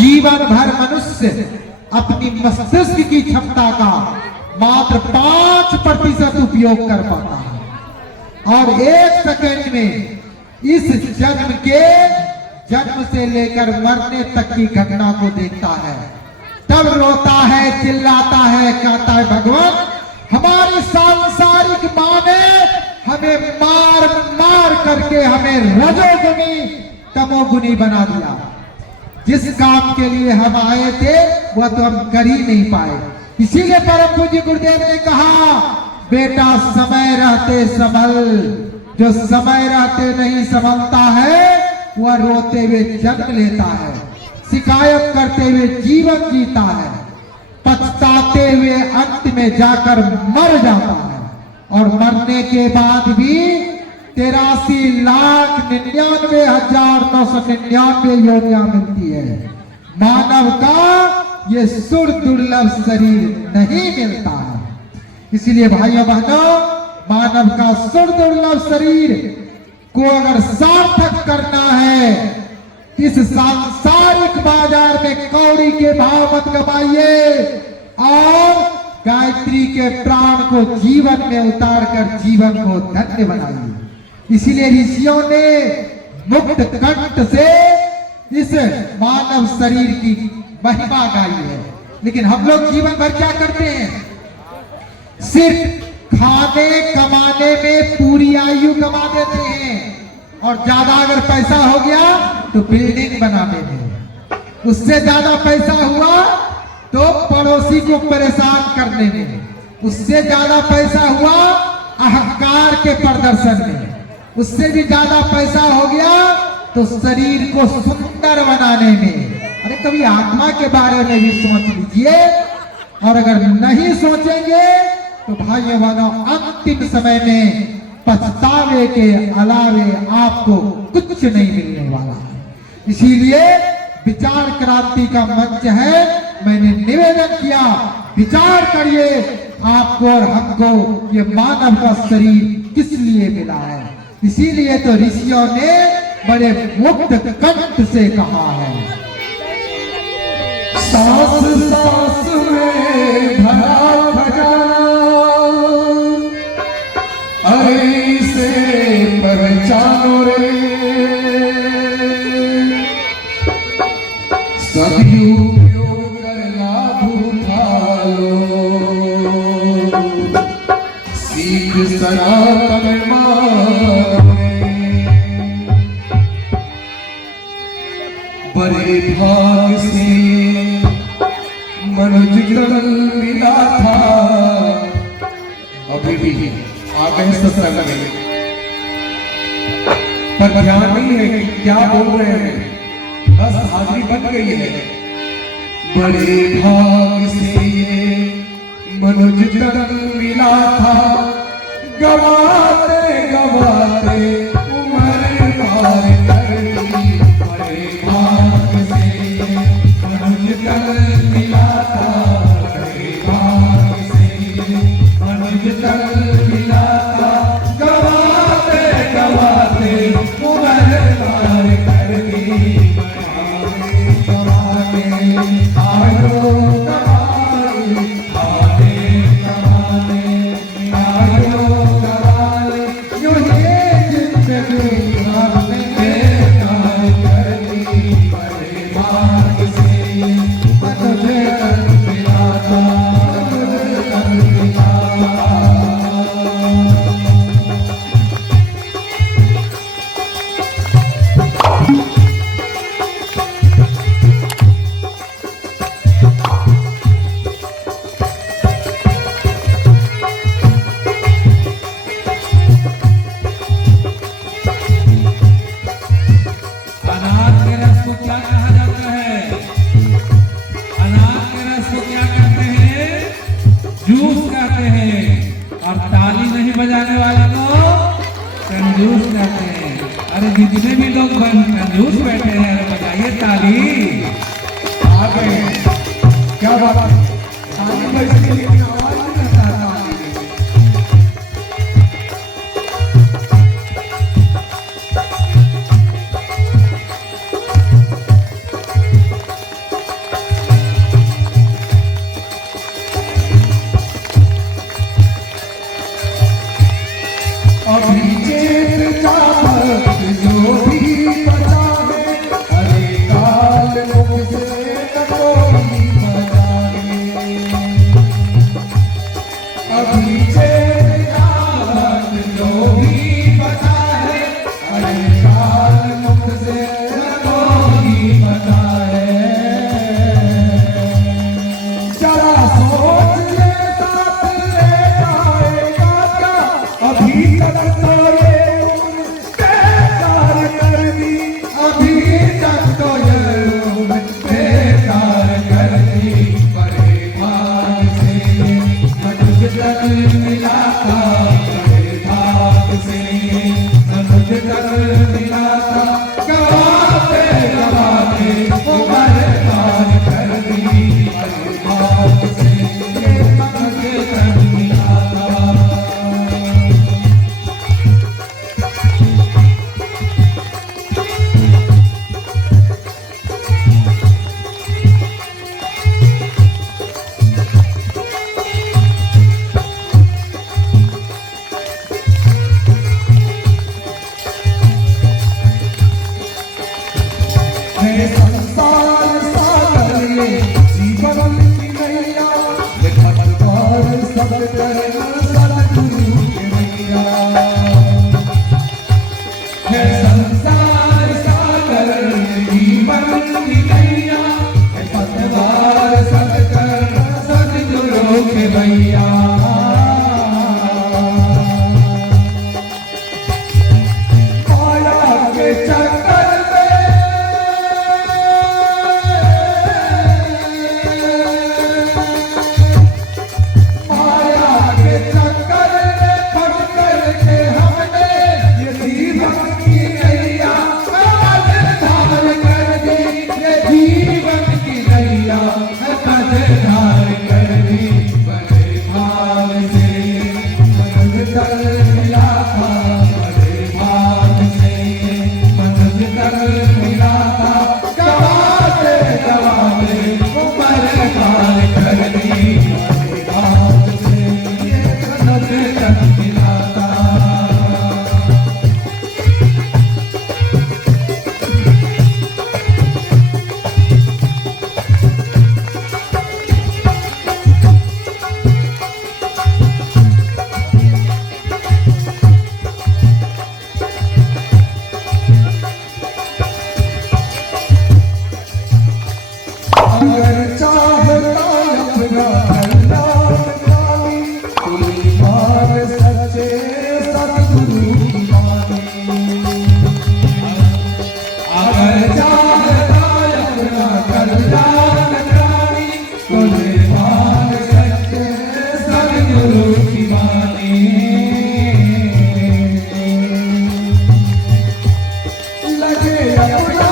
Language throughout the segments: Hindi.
जीवन भर मनुष्य अपनी मस्तिष्क की क्षमता का मात्र 5% उपयोग कर पाता है और 1 सेकंड में इस जन्म से लेकर मरने तक की घटना को देखता है। तब रोता है, चिल्लाता है, कहता है भगवान हमारी सांसारिक माँ ने हमें मार मार करके हमें रजोगुनी तमोगुनी बना दिया। जिस काम के लिए हम आए थे वह तो हम कर ही नहीं पाए। इसीलिए परम पूज्य गुरुदेव ने कहा बेटा समय रहते संभल, जो समय रहते नहीं संभलता है वह रोते हुए जन्म लेता है, शिकायत करते हुए जीवन जीता है, पछताते हुए अंत में जाकर मर जाता है और मरने के बाद भी 83,99,999 योनियां मिलती है। मानव का ये सुर दुर्लभ शरीर नहीं मिलता है। इसलिए भाइयों बहनों, मानव का सुर दुर्लभ शरीर को अगर सार्थक करना है, इस सांसारिक बाजार में कौड़ी के भाव मत कमाइए और गायत्री के प्राण को जीवन में उतार कर जीवन को धन्य बनाइए। इसीलिए ऋषियों ने मुक्त कंठ से इस मानव शरीर की महिमा गाई है। लेकिन हम लोग जीवन भर क्या करते हैं? सिर्फ खाने कमाने में पूरी आयु कमा देते हैं और ज्यादा अगर पैसा हो गया तो बिल्डिंग बनाने में, उससे ज्यादा पैसा हुआ तो पड़ोसी को परेशान करने में, उससे ज्यादा पैसा हुआ अहंकार के प्रदर्शन में, उससे भी ज्यादा पैसा हो गया तो शरीर को सुंदर बनाने में। अरे कभी आत्मा के बारे में भी सोच लीजिए। और अगर नहीं सोचेंगे तो भाइयों बहनों अंतिम समय में पछतावे के अलावे आपको कुछ नहीं मिलने वाला है। इसीलिए विचार क्रांति का मंच है। मैंने निवेदन किया विचार करिए आपको और हमको ये मानव का शरीर किस लिए मिला है। इसीलिए तो ऋषियों ने बड़े मुक्त कंठ से कहा है सांस सांस में भरा खजाना ऐसे पहचानो रे सभी उपयोग करना भूखा लो सीख सनातन बड़े भाग से मनुज जन्म मिला था। अभी भी आ गए सत्संग में पर ध्यान नहीं है कि क्या बोल रहे हैं, बस हाजिरी बन गई है। बड़े भाग से ये मनुज जन्म मिला था गवाते गवाते उम्र पार कर ली। बड़े भाग से ये मनुज जन्म मिला था, बड़े भाग से ये मनुज जन्म मिला था गवाते गवाते उम्र पार कर ली। बजाने वाले लोग कंजूस कहते हैं। अरे जितने भी लोग कंजूस बैठे हैं बजाइए ताली। आ गए क्या बात है? ताली बजती है लेकिन आवाज नहीं आता। मुख से न कोई बजाए। अभी चैन रात जो भी बता है, अरे काल मुख से न कोई बताए। जरा सोच ले साथ ले जाएगा क्या, अभी तक तो ये उम्र बेकार कर दी, अभी तक तो ये उम्र बेकार कर दी। बड़े भाग से मनुष्य तन मिला था, बड़े भाग से मनुष्य तन मिला था। गवाते गवाते उम्र पार कर दी, बड़े भाग से ये मनुष्य तन मिला था। है संसार सागर ये जीवन की नैया, ये भटकवार सब करना सद्गुरु के मैया। है संसार सागर ये जीवन की नैया, ये भटकवार सब करना सद्गुरु के मैया। माया के चक्कर अगर चाहता अपना कल्याण कामी, कोई मान सच्चे सद्गुरु की वाणी। अगर चाहता अपना कल्याण कामी, कोई मान सच्चे सद्गुरु की वाणी। लगे अपना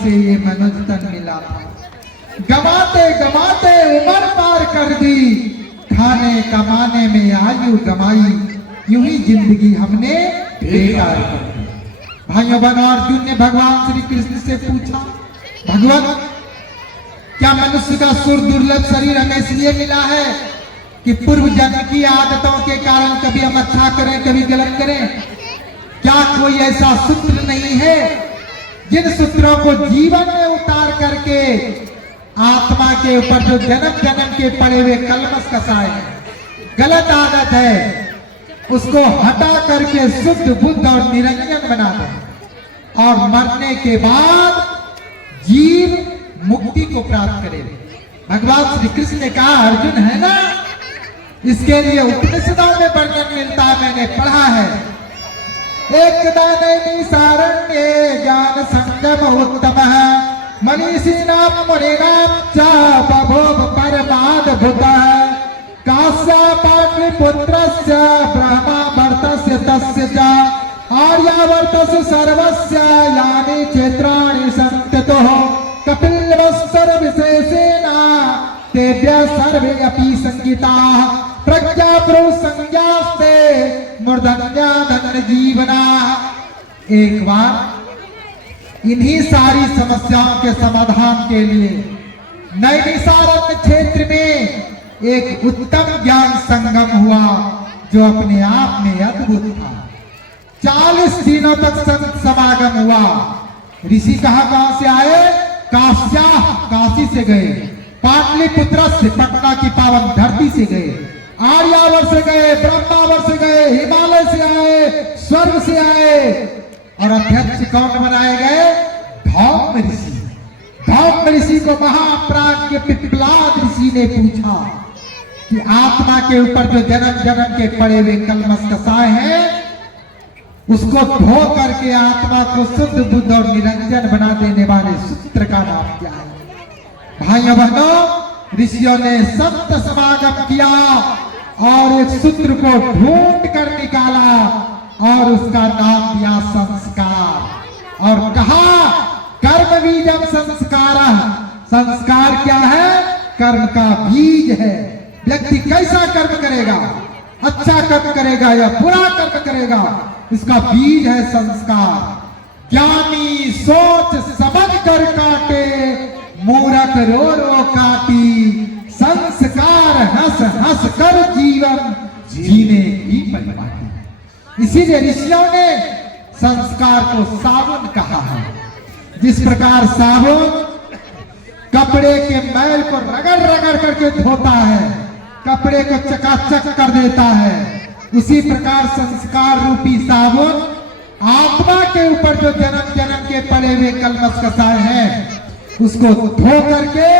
से ये मनोज तन मिला था। गवाते गवाते उम्र पार कर दी, खाने कमाने में आयु गमाई, यूं ही जिंदगी हमने बेकार कर दी। भाइयों बहनों, अर्जुन ने भगवान श्री कृष्ण से पूछा, भगवान क्या मनुष्य का सुर दुर्लभ शरीर हमें इसलिए मिला है कि पूर्व जन्म की आदतों के कारण कभी हम अच्छा करें कभी गलत करें? क्या कोई ऐसा सूत्र नहीं है जिन सूत्रों को जीवन में उतार करके आत्मा के ऊपर जो जन्म जन्म के पड़े हुए कलमश कसाए हैं, गलत आदत है, उसको हटा करके शुद्ध बुद्ध और निरंजन बना दे और मरने के बाद जीव मुक्ति को प्राप्त करे। भगवान श्री कृष्ण ने कहा, अर्जुन है ना, इसके लिए उपनिषदों में वर्णन मिलता है, मैंने पढ़ा है। एक दानैनी सारण्ये ज्ञान संगम उत्तम मनीषीणाम मुनीनाम च बभूव परमाद्भुतः काश्या पाटलिपुत्रस्य ब्रह्मावर्तस्य तस्य च आर्यावर्तस्य सर्वस्य यानि क्षेत्राणि सन्त्यतुः कपिलवस्तुर्विशेषेण तेभ्यः सर्वे अपि संगीताः प्रज्ञाप्रो संज्ञास्ते मूर्धन्याधन जीवना। एक बार इन्हीं सारी समस्याओं के समाधान के लिए नैमिषारण्य क्षेत्र में एक उत्तम ज्ञान संगम हुआ जो अपने आप में अद्भुत था। 40 दिनों तक संत समागम हुआ। ऋषि कहां से आए? काश्या, काशी से गए, पाटलिपुत्र से, पटना की पावन धरती से गए, आर्यावर से गए, ब्रह्मावर से गए, हिमालय से आए, स्वर्ग से आए और अध्यक्ष कौन बनाए गए? धौम्य ऋषि। धौम्य ऋषि को महाप्राज्ञ पिप्पलाद ऋषि ने पूछा कि आत्मा के ऊपर जो जन्म जन्म के पड़े हुए कलमश कसाए हैं, उसको धो करके आत्मा को शुद्ध बुद्ध और निरंजन बना देने वाले सूत्र का नाम क्या है? भाइयों बहनों, ऋषियों ने संत समागम किया और एक सूत्र को ढूंढ कर निकाला और उसका नाम दिया संस्कार और कहा कर्म बीजम संस्कार। संस्कार क्या है? कर्म का बीज है। व्यक्ति कैसा कर्म करेगा, अच्छा कर्म करेगा या बुरा कर्म करेगा, इसका बीज है संस्कार। ज्ञानी सोच समझ कर काटे, मूर्ख रो रो काटी, संस्कार हंस हंस कर जीवन जीने की परिपाटी। इसीलिए ऋषियों ने संस्कार को साबुन कहा है। जिस प्रकार साबुन कपड़े के मैल को रगड़ रगड़ करके धोता है, कपड़े को चकाचक कर देता है, उसी प्रकार संस्कार रूपी साबुन आत्मा के ऊपर जो जन्म जन्म के पड़े हुए कलमश कसाए हैं, उसको धो करके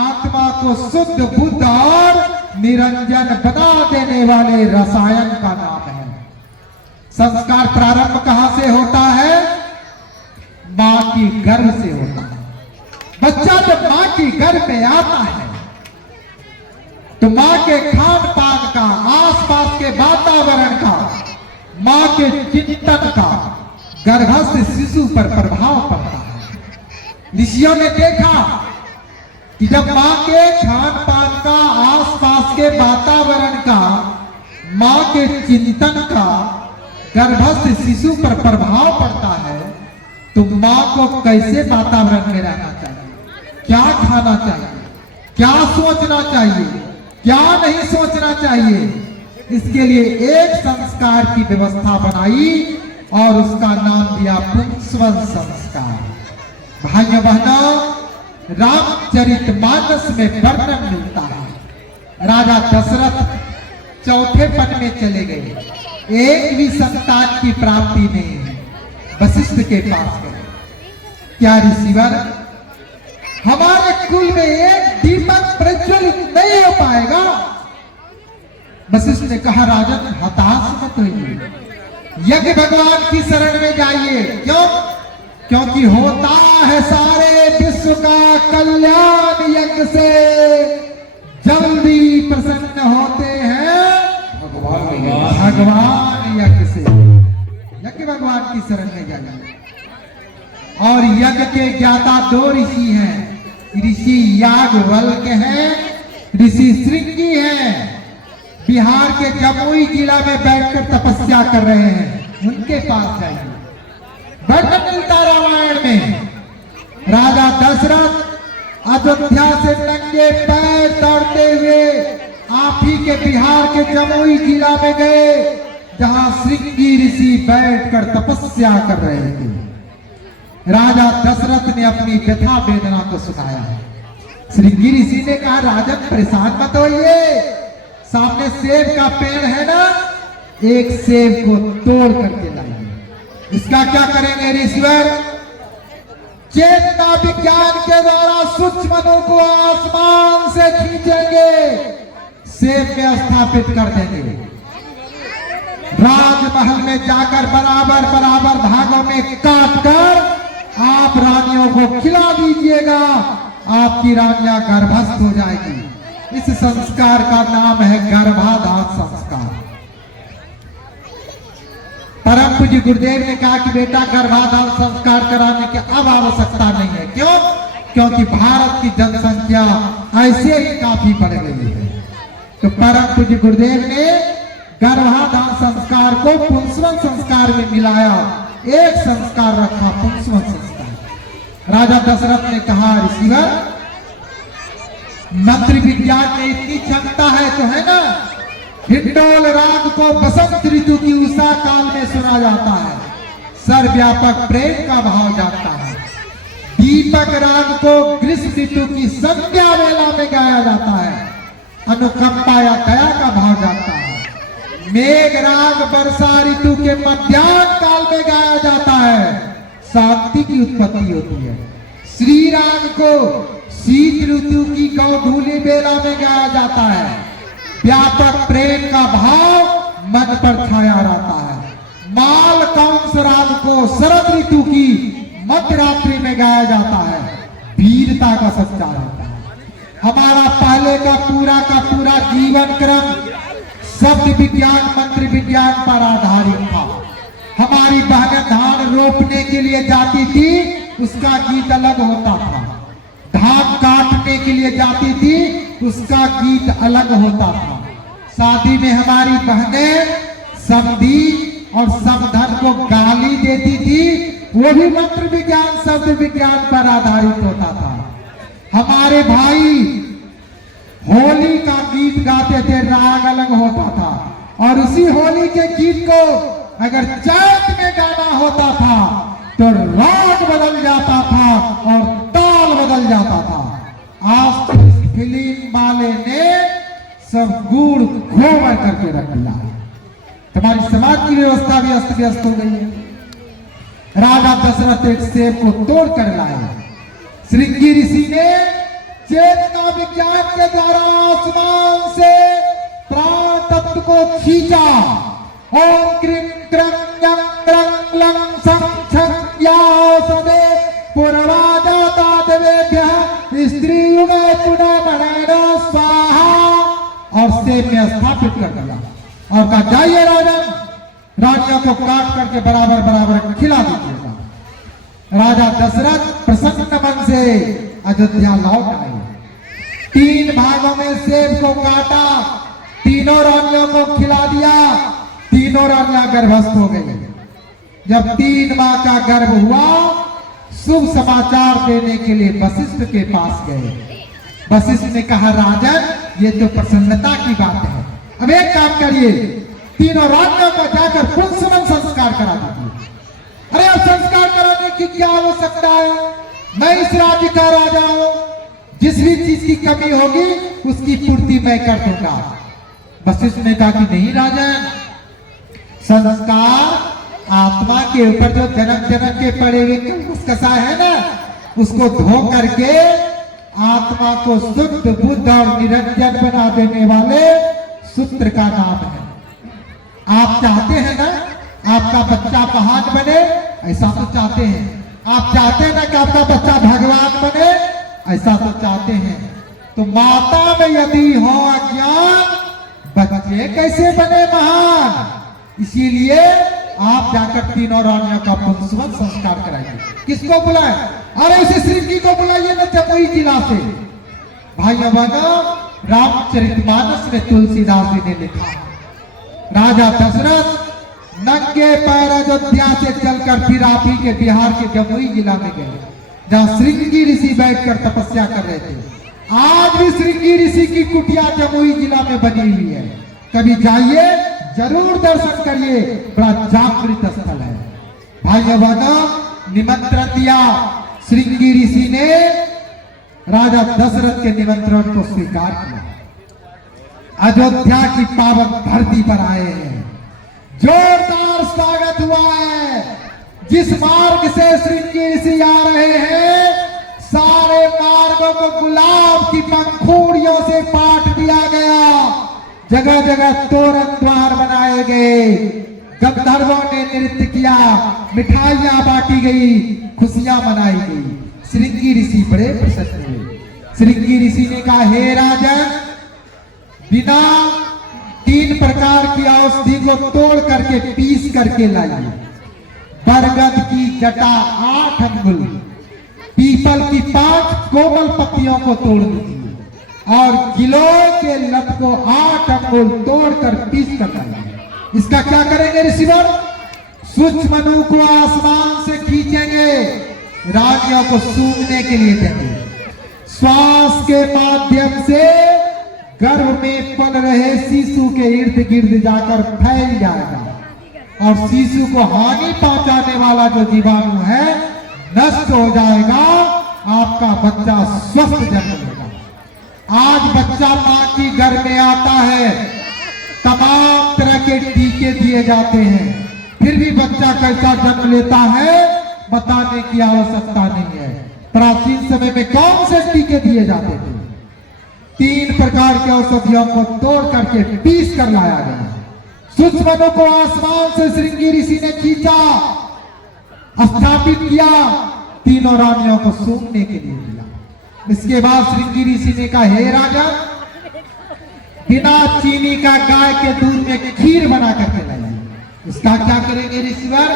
आत्मा को शुद्ध बुद्ध और निरंजन बना देने वाले रसायन का नाम है। संस्कार प्रारंभ कहां से होता है? मां की गर्भ से होता है। बच्चा जब मां की गर्भ में आता है तो मां के खान पान का, आसपास के वातावरण का, मां के चिंतन का गर्भस्थ शिशु पर प्रभाव पड़ता है। ऋषियों ने देखा कि जब मां के खान पान का, आसपास के वातावरण का, मां के चिंतन का गर्भस्थ शिशु पर प्रभाव पड़ता है, तो मां को कैसे वातावरण में रहना चाहिए, क्या खाना चाहिए, क्या सोचना चाहिए, क्या नहीं सोचना चाहिए, इसके लिए एक संस्कार की व्यवस्था बनाई और उसका नाम दिया पुंसवन संस्कार। भाइयों बहनों, रामचरितमानस में वर्णन मिलता है। राजा दशरथ चौथे पन में चले गए, एक भी संतान की प्राप्ति नहीं। वशिष्ठ के पास गए, क्या ऋषिवर, हमारे कुल में एक दीपक प्रज्वलित नहीं हो पाएगा? वशिष्ठ ने कहा, राजन हताश मत होइए, यज्ञ भगवान की शरण में जाइए। क्यों? क्योंकि होता है सारे विश्व का कल्याण यज्ञ से। जल्दी प्रसन्न होते हैं भगवान यज्ञ से। यज्ञ भगवान की शरण में जाइए। और यज्ञ के ज्ञाता दो ऋषि हैं, ऋषि याज्ञवल्क्य हैं, ऋषि श्रृंगी हैं। बिहार के जमुई जिला में बैठकर तपस्या कर रहे हैं, उनके पास जाइए। वर्णन मिलता रामायण में, राजा दशरथ अयोध्या से नंगे पैर दौड़ते हुए आप ही के बिहार के जमुई जिला में गए, जहां श्रृंगी ऋषि बैठकर तपस्या कर रहे थे। राजा दशरथ ने अपनी व्यथा वेदना को सुनाया। श्रृंगी ऋषि ने कहा, राजन परेशान मत होइए, सामने सेब का पेड़ है ना, एक सेब को तोड़ करके लाइए। इसका क्या करेंगे ऋषिवर? चेतना विज्ञान के द्वारा सूक्ष्मों को आसमान से खींचेंगे, सेब में स्थापित कर देंगे। राजमहल में जाकर बराबर बराबर भागों में काट कर आप रानियों को खिला दीजिएगा, आपकी रानियां गर्भस्थ हो जाएगी। इस संस्कार का नाम है गर्भाधान संस्कार। परम पूज्य गुरुदेव ने कहा कि बेटा गर्भाधान संस्कार कराने की अब आवश्यकता नहीं है। क्यों? क्योंकि भारत की जनसंख्या ऐसे ही काफी बढ़ गई है। तो परम पूज्य गुरुदेव ने गर्भाधान संस्कार को पुंसवन संस्कार में मिलाया, एक संस्कार रखा, पुंसवन संस्कार। राजा दशरथ ने कहा, ऋषिवर मंत्र विज्ञान में इतनी क्षमता है तो है ना, हिंडोल राग को बसंत ऋतु की उषा काल में सुना जाता है, सर्वव्यापक प्रेम का भाव जाता है। दीपक राग को ग्रीष्म ऋतु की संध्या वेला में गाया जाता है, अनुकंपा या दया का भाव जाता है। मेघ राग वर्षा ऋतु के मध्याह्न काल में गाया जाता है, शांति की उत्पत्ति होती है। श्री राग को शीत ऋतु की गौधूली बेला में गाया जाता है, व्यापक प्रेम का भाव मन पर छाया रहता है। माल कंस राग को शरद ऋतु की मध्यरात्रि में गाया जाता है, वीरता का संचार होता है। हमारा पहले का पूरा जीवन क्रम शब्द विज्ञान मंत्र विज्ञान पर आधारित था। हमारी बहनें धान रोपने के लिए जाती थी, उसका गीत अलग होता था। धान काटने के लिए जाती थी, उसका गीत अलग होता था। शादी में हमारी बहनें समधी और समधन को गाली देती थी, वो भी मंत्र विज्ञान शब्द विज्ञान पर आधारित होता था। हमारे भाई होली का गीत गाते थे, राग अलग होता था, और उसी होली के गीत को अगर चैत में गाना होता था तो राग बदल जाता था और ताल बदल जाता था। आज तो इस फिल्म वाले ने सब गुड़ घोवर करके रख दिया, तुम्हारी समाज की व्यवस्था भी अस्त व्यस्त हो गई है। राजा दशरथ एक सेब को तोड़ कर लाए। श्रृंगी ऋषि ने चेतना विज्ञान के द्वारा आसमान से प्राण तत्व को खींचा। ओम क्रीं क्रं यं क्रं लं सं छं या सदे पूर्वाजाता देवेभ्यः स्त्रीयुगे पुनः मणेन स्वाहा, और सेब में स्थापित कर दिया और कहा, जाइए राजन, रानियों को काट करके बराबर बराबर खिला दीजिएगा। राजा दशरथ प्रसन्न मन से अयोध्या लौट आए। 3 भागों में सेब को काटा, तीनों रानियों को खिला दिया, तीनों रानियां गर्भस्थ हो गई। जब 3 माह का गर्भ हुआ, शुभ समाचार देने के लिए वशिष्ठ के पास गए। वशिष्ठ ने कहा, राजन ये तो प्रसन्नता की बात है, अब एक काम करिए, तीनों रानियों को जाकर पुंसवन संस्कार करा दीजिए। अरे अब संस्कार कराने की क्या आवश्यकता है, मैं इस राज्य का राजा हूं, जिस भी चीज की कमी होगी उसकी पूर्ति मैं कर दूंगा। वशिष्ठ ने कहा कि नहीं राजन, संस्कार आत्मा के ऊपर जो जन्म जन्म के पड़े हुए कसा है ना, उसको धो करके आत्मा को शुद्ध बुद्ध और निरंजन बना देने वाले सूत्र का नाम है। आप चाहते हैं ना आपका बच्चा महान बने, ऐसा तो चाहते हैं। आप चाहते हैं ना कि आपका बच्चा भगवान बने, ऐसा तो चाहते हैं। तो माता में यदि हो अज्ञान, बच्चे कैसे बने महान? इसीलिए आप जाकर तीनों रानियों का पुंसवन संस्कार कराइए। किसको बुलाए? अरे इसे श्रृंगी को बुलाइए ना, जमुई जिला से। भाइयों बहनों, रामचरितमानस में तुलसीदास जी ने लिखा, राजा दशरथ नंगे पैर अयोध्या से चलकर फिर आप ही के बिहार के जमुई जिला में गए, जहाँ श्रृंगी ऋषि बैठकर तपस्या कर रहे थे। आज भी श्रृंगी ऋषि की कुटिया जमुई जिला में बनी हुई है, कभी जाइए, जरूर दर्शन करिए, बड़ा जागृत स्थल है। भाइयों बहनों, निमंत्रण दिया। श्रृंगी ऋषि ने राजा दशरथ के निमंत्रण को स्वीकार किया। अयोध्या की पावन धरती पर आए हैं। जोरदार स्वागत हुआ है। जिस मार्ग से श्रृंगी ऋषि आ रहे हैं, सारे मार्गों को गुलाब की पंखुड़ियों से पाट दिया गया। जगह जगह तोरण द्वार बनाए गए। गंधर्वों ने नृत्य किया, मिठाइयां बांटी गई, खुशियां मनाई गई। श्रृंगी ऋषि बड़े प्रसन्न हुए। श्रृंगी ऋषि ने कहा, हे राजन, बिना 3 प्रकार की औषधि को तोड़ करके पीस करके लाइए। बरगद की जटा 8 अंगुल, पीपल की 5 कोमल पत्तियों को तोड़ दीजिए और गिलोय के लत को 8 अंगुल तोड़कर पीस कर लाइए। इसका क्या करेंगे ऋषिवर? सूक्ष्म मनु को आसमान से खींचेंगे, रानियों को सूंघने के लिए देंगे। श्वास के माध्यम से गर्भ में पल रहे शिशु के इर्द गिर्द जाकर फैल जाएगा और शिशु को हानि पहुंचाने वाला जो जीवाणु है नष्ट हो जाएगा। आपका बच्चा स्वस्थ जन्म लेगा। आज बच्चा मां की गर्भ में आता है, तमाम तरह के टीके दिए जाते हैं, फिर भी बच्चा कैसा जन्म लेता है बताने की आवश्यकता नहीं है। प्राचीन समय में कौन से टीके दिए जाते थे? 3 प्रकार के औषधियों को तोड़ करके पीस कर लाया गया। सूक्ष्म मनु को आसमान से श्रृंगी ऋषि ने खींचा, स्थापित किया, तीनों रानियों को सूंघने के लिए दिया। इसके बाद श्रृंगी ऋषि ने कहा, हे राजा, बिना चीनी का गाय के दूध में खीर बना करके लाइए। इसका क्या करेंगे ऋषिवर?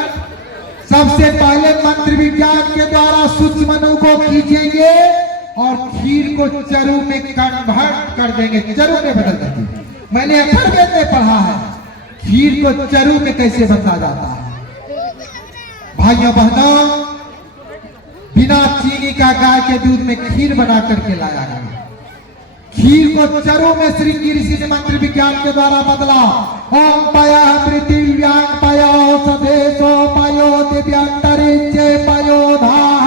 सबसे पहले मंत्र विज्ञान के द्वारा सूक्ष्म मनु को खींचेंगे और खीर को चरु में कन्वर्ट कर देंगे, चरु में बदल देंगे। मैंने अथर्ववेद में पढ़ा है खीर को चरु में कैसे बदला जाता है। भाइयों बहनों, बिना चीनी का गाय के दूध में खीर बना करके लाया गया। खीर को चरु में श्रृंगी ऋषि ने मंत्र विज्ञान के द्वारा बदला। ओम पया पृथिव्यां पयो सदेशो पयो दिव्यांतरिक्षे पयो धाः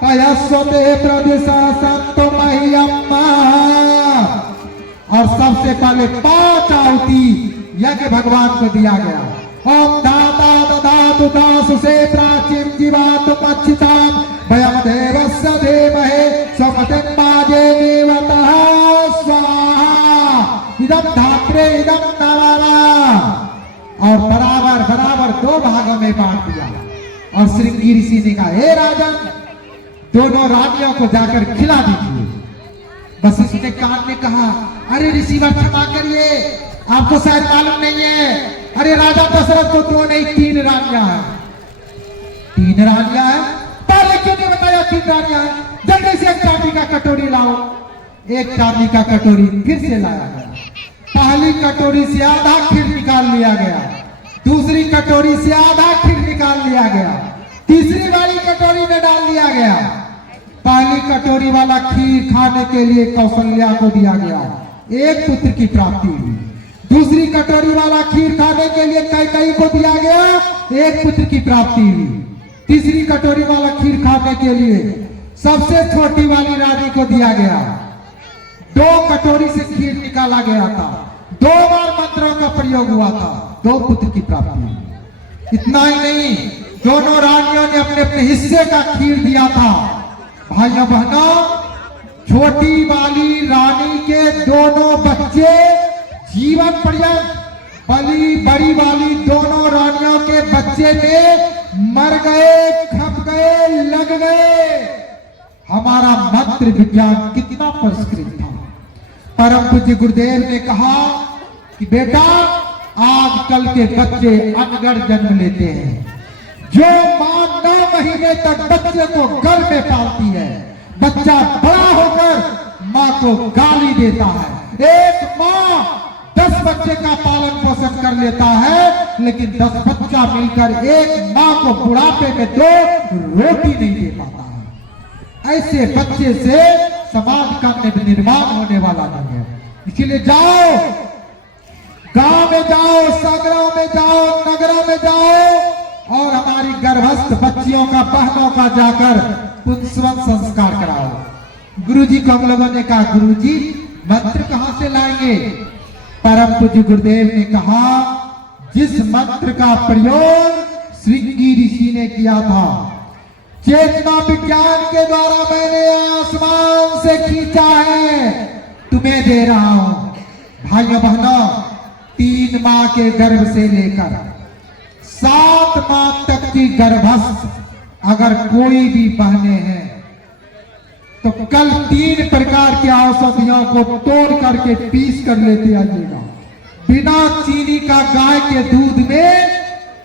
पयस्वते प्रदिशा संतो मह्यम्मा। और सबसे पहले 5 आहुति यज्ञ भगवान को दिया गया। ओम दाता ददातु दासु से प्राचीन जीवातु मच्छिताम भयम देवस्य धीमहि स्वमतिं माजे देवतः स्वाहा इदं धात्रे इदं नवरा। और बराबर बराबर 2 भागों में बांट दिया। और श्रृंगी ऋषि ने कहा, हे राजन, दोनों रानियों को जाकर खिला दीजिए। बस इसने कान में कहा, अरे ऋषिवर क्षमा करिए, आपको शायद मालूम नहीं है, अरे राजा दशरथ को 2 नहीं 3 रानियां हैं। 3 रानियां हैं? पहले क्यों नहीं बताया 3 रानियां हैं? जल्दी से 1 चांदी का कटोरी लाओ। 1 चांदी का कटोरी फिर से लाया गया। पहली कटोरी से आधा खीर निकाल लिया गया, दूसरी कटोरी से आधा खीर निकाल लिया गया, तीसरी वाली कटोरी में डाल दिया गया। पहली कटोरी वाला खीर खाने के लिए कौशल्या को दिया गया, 1 पुत्र की प्राप्ति हुई। दूसरी कटोरी वाला खीर खाने के लिए कैकेयी को दिया गया, 1 पुत्र की प्राप्ति हुई। तीसरी कटोरी वाला खीर खाने के लिए सबसे छोटी वाली रानी को दिया गया। 2 कटोरी से खीर निकाला गया था, 2 बार मंत्रों का प्रयोग हुआ था, 2 पुत्र की प्राप्ति हुई। इतना ही नहीं, दोनों रानियों ने अपने अपने हिस्से का खीर दिया था। भाइयों बहनों, छोटी वाली रानी के दोनों बच्चे जीवन पर्यंत, बड़ी वाली दोनों रानियों के बच्चे में मर गए, खप गए, लग गए। हमारा मंत्र विज्ञान कितना परिष्कृत था। परम पूज्य गुरुदेव ने कहा कि बेटा, आजकल के बच्चे अनगढ़ जन्म लेते हैं। जो मां 9 महीने तक बच्चे को गर्भ में पालती है, बच्चा बड़ा होकर मां को गाली देता है। एक मां 10 बच्चे का पालन पोषण कर लेता है, लेकिन 10 बच्चा मिलकर एक मां को बुढ़ापे में 2 रोटी नहीं दे पाता है। ऐसे बच्चे से समाज का निर्माण होने वाला नहीं है। इसलिए जाओ, गांव में जाओ, सागरों में जाओ, नगरों में जाओ, और हमारी गर्भस्थ बच्चियों का, बहनों का जाकर पुंसवन संस्कार कराओ। गुरुजी को हम लोगों ने कहा, गुरुजी मंत्र कहां से लाएंगे? परम पूज्य गुरुदेव ने कहा, जिस मंत्र का प्रयोग श्रृंगी ऋषि ने किया था, चेतना विज्ञान के द्वारा मैंने आसमान से खींचा है, तुम्हें दे रहा हूं। भाइयों बहनों, 3 माह के गर्भ से लेकर 7 माह तक की गर्भस्थ अगर कोई भी बहने हैं तो कल 3 प्रकार की औषधियों को तोड़ करके पीस कर लेते आइएगा। बिना चीनी का गाय के दूध में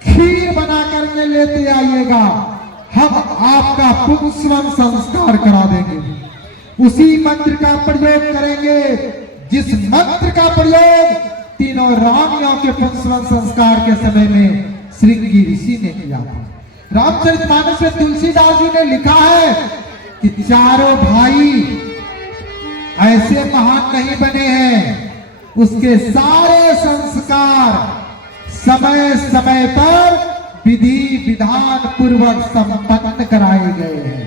खीर बना करके लेते आइएगा। हम आपका पुंसवन संस्कार करा देंगे। उसी मंत्र का प्रयोग करेंगे जिस मंत्र का प्रयोग तीनों रानियों के पुंसवन संस्कार के समय में श्रृंगी ऋषि ने किया था। रामचरितमानस में तुलसीदास जी ने लिखा है कि चारों भाई ऐसे महान नहीं बने हैं, उसके सारे संस्कार समय समय पर विधि विधान पूर्वक संपन्न कराए गए हैं,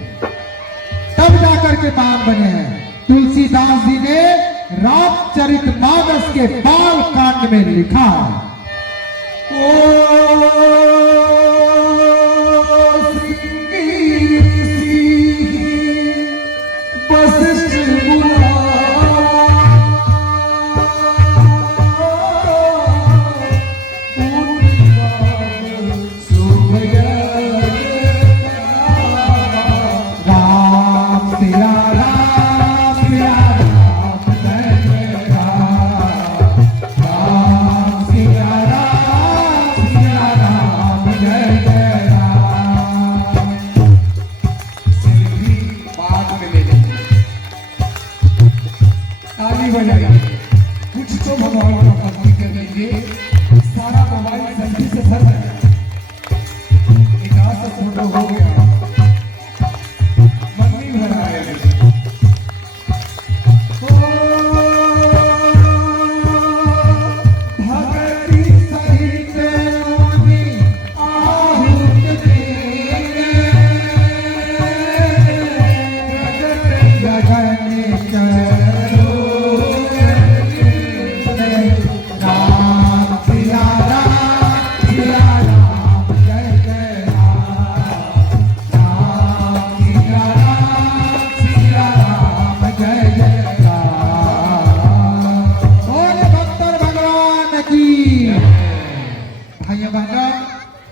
तब जाकर के महान बने हैं। तुलसीदास जी ने रामचरितमानस के बाल कांड में लिखा है, कुछ तो भगवान का भक्ति कर लीजिए। सारा मोबाइल सेल्फी से भर गया, एक आधा फोटो हो गया, मन नहीं भर आया। भगति सहित आहुत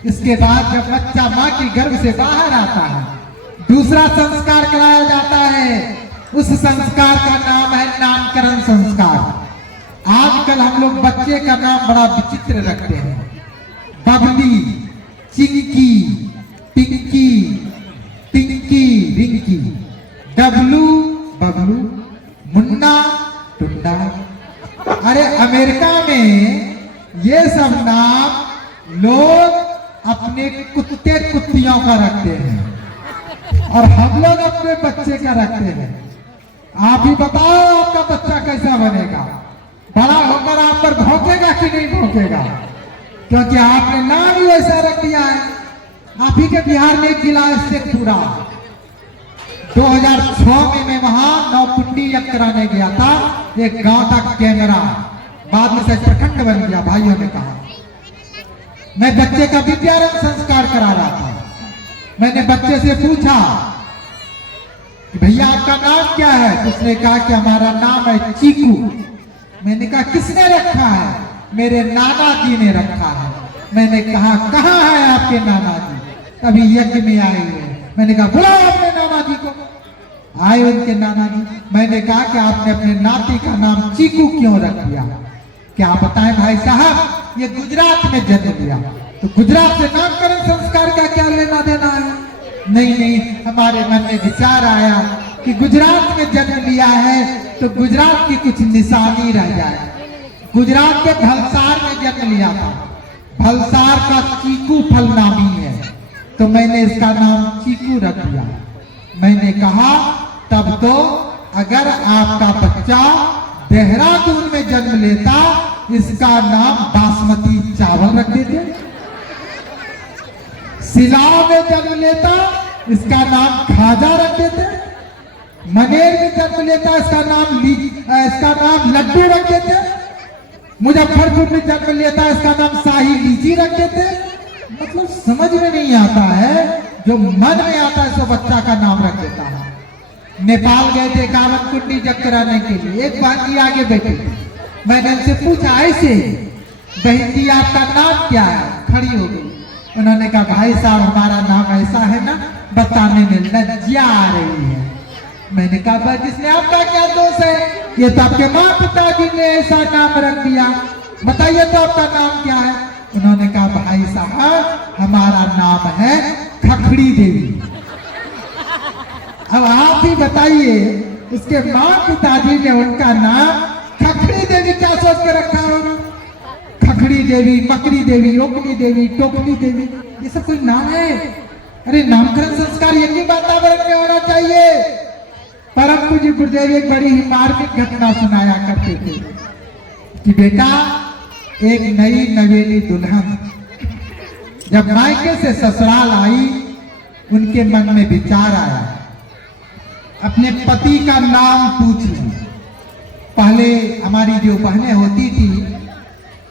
इसके बाद जब बच्चा मां की गर्भ से बाहर आता है, दूसरा संस्कार कराया जाता है। उस संस्कार का नाम है नामकरण संस्कार। आजकल हम लोग बच्चे का नाम बड़ा विचित्र रखते हैं, बबली, चिंकी, पिंकी, टिंकी, रिंकी, डबलू, बबलू, मुन्ना, टुंडा। अरे अमेरिका में ये सब नाम लोग अपने कुत्ते कुत्तियों का रखते हैं और हम लोग अपने बच्चे का रखते हैं। आप ही बताओ आपका बच्चा कैसा बनेगा? बड़ा होकर आप पर भौंकेगा कि नहीं भौंकेगा? क्योंकि आपने नाम ही वैसा रख दिया है। आप ही के बिहार में जिला शेखपुरा 2006 में मैं वहां नौकुंडी यज्ञ कराने गया था। एक गांव था कैमरा, बाद में से प्रखंड बन गया। भाइयों ने कहा, मैं बच्चे का विद्यारंभ संस्कार करा रहा था। मैंने बच्चे से पूछा कि भैया आपका नाम क्या है? उसने कहा कि हमारा नाम है चीकू। मैंने कहा किसने रखा है? मेरे नाना जी ने रखा है। मैंने कहा कहाँ है आपके नाना जी? अभी यज्ञ में आए हुए। मैंने कहा बुलाओ अपने नाना जी को। आए उनके नाना जी। मैंने कहा कि आपने अपने नाती का नाम चीकू क्यों रख दिया? क्या बताएं भाई साहब, ये गुजरात में जन्म लिया, तो गुजरात से नामकरण संस्कार का क्या लेना देना है? नहीं, हमारे मन में विचार आया कि गुजरात में जन्म लिया है तो गुजरात की कुछ निशानी रह जाए। गुजरात के भलसार में जन्म लिया था, भलसार का चीकू फल नामी है, तो मैंने इसका नाम चीकू रख दिया। मैंने कहा तब तो अगर आपका बच्चा देहरादून में जन्म लेता, इसका नाम बासमती चावल रख देते। सिला में जन्म लेता इसका नाम खाजा रख देते, मनेर में जन्म लेता इसका नाम लड्डू रख देते, मुजफ्फरपुर में जन्म लेता इसका नाम शाही लीची रख देते। मतलब समझ में नहीं आता है, जो मन में आता है सो बच्चा का नाम रख देता है। नेपाल गए थे 51 कुंडी जग कराने के लिए, एक बहन जी आगे बैठी, मैंने उनसे पूछा ऐसे, बहन जी आपका नाम क्या है? खड़ी हो गई, उन्होंने कहा भाई साहब हमारा नाम ऐसा है ना, बताने में लज्जा आ रही है। मैंने कहा भाई जिसने आपका क्या दोष है, ये तो आपके माँ पिताजी ने ऐसा नाम रख दिया, बताइए तो आपका नाम क्या है? उन्होंने कहा भाई साहब हमारा नाम है खखड़ी देवी। अब आप ही बताइए, उसके माँ पिताजी ने उनका नाम खखड़ी देवी क्या सोच के रखा होगा? खखड़ी देवी, मकड़ी देवी, ओकनी देवी, टोकनी देवी, ये सब कोई नाम है? अरे नामकरण संस्कार यही वातावरण में होना चाहिए। परम पूज्य गुरुदेव एक बड़ी ही मार्मिक घटना सुनाया करते थे कि बेटा, एक नई नवेली दुल्हन जब मायके से ससुराल आई, उनके मन में विचार आया, अपने पति का नाम पूछ ली। पहले हमारी जो बहनें होती थी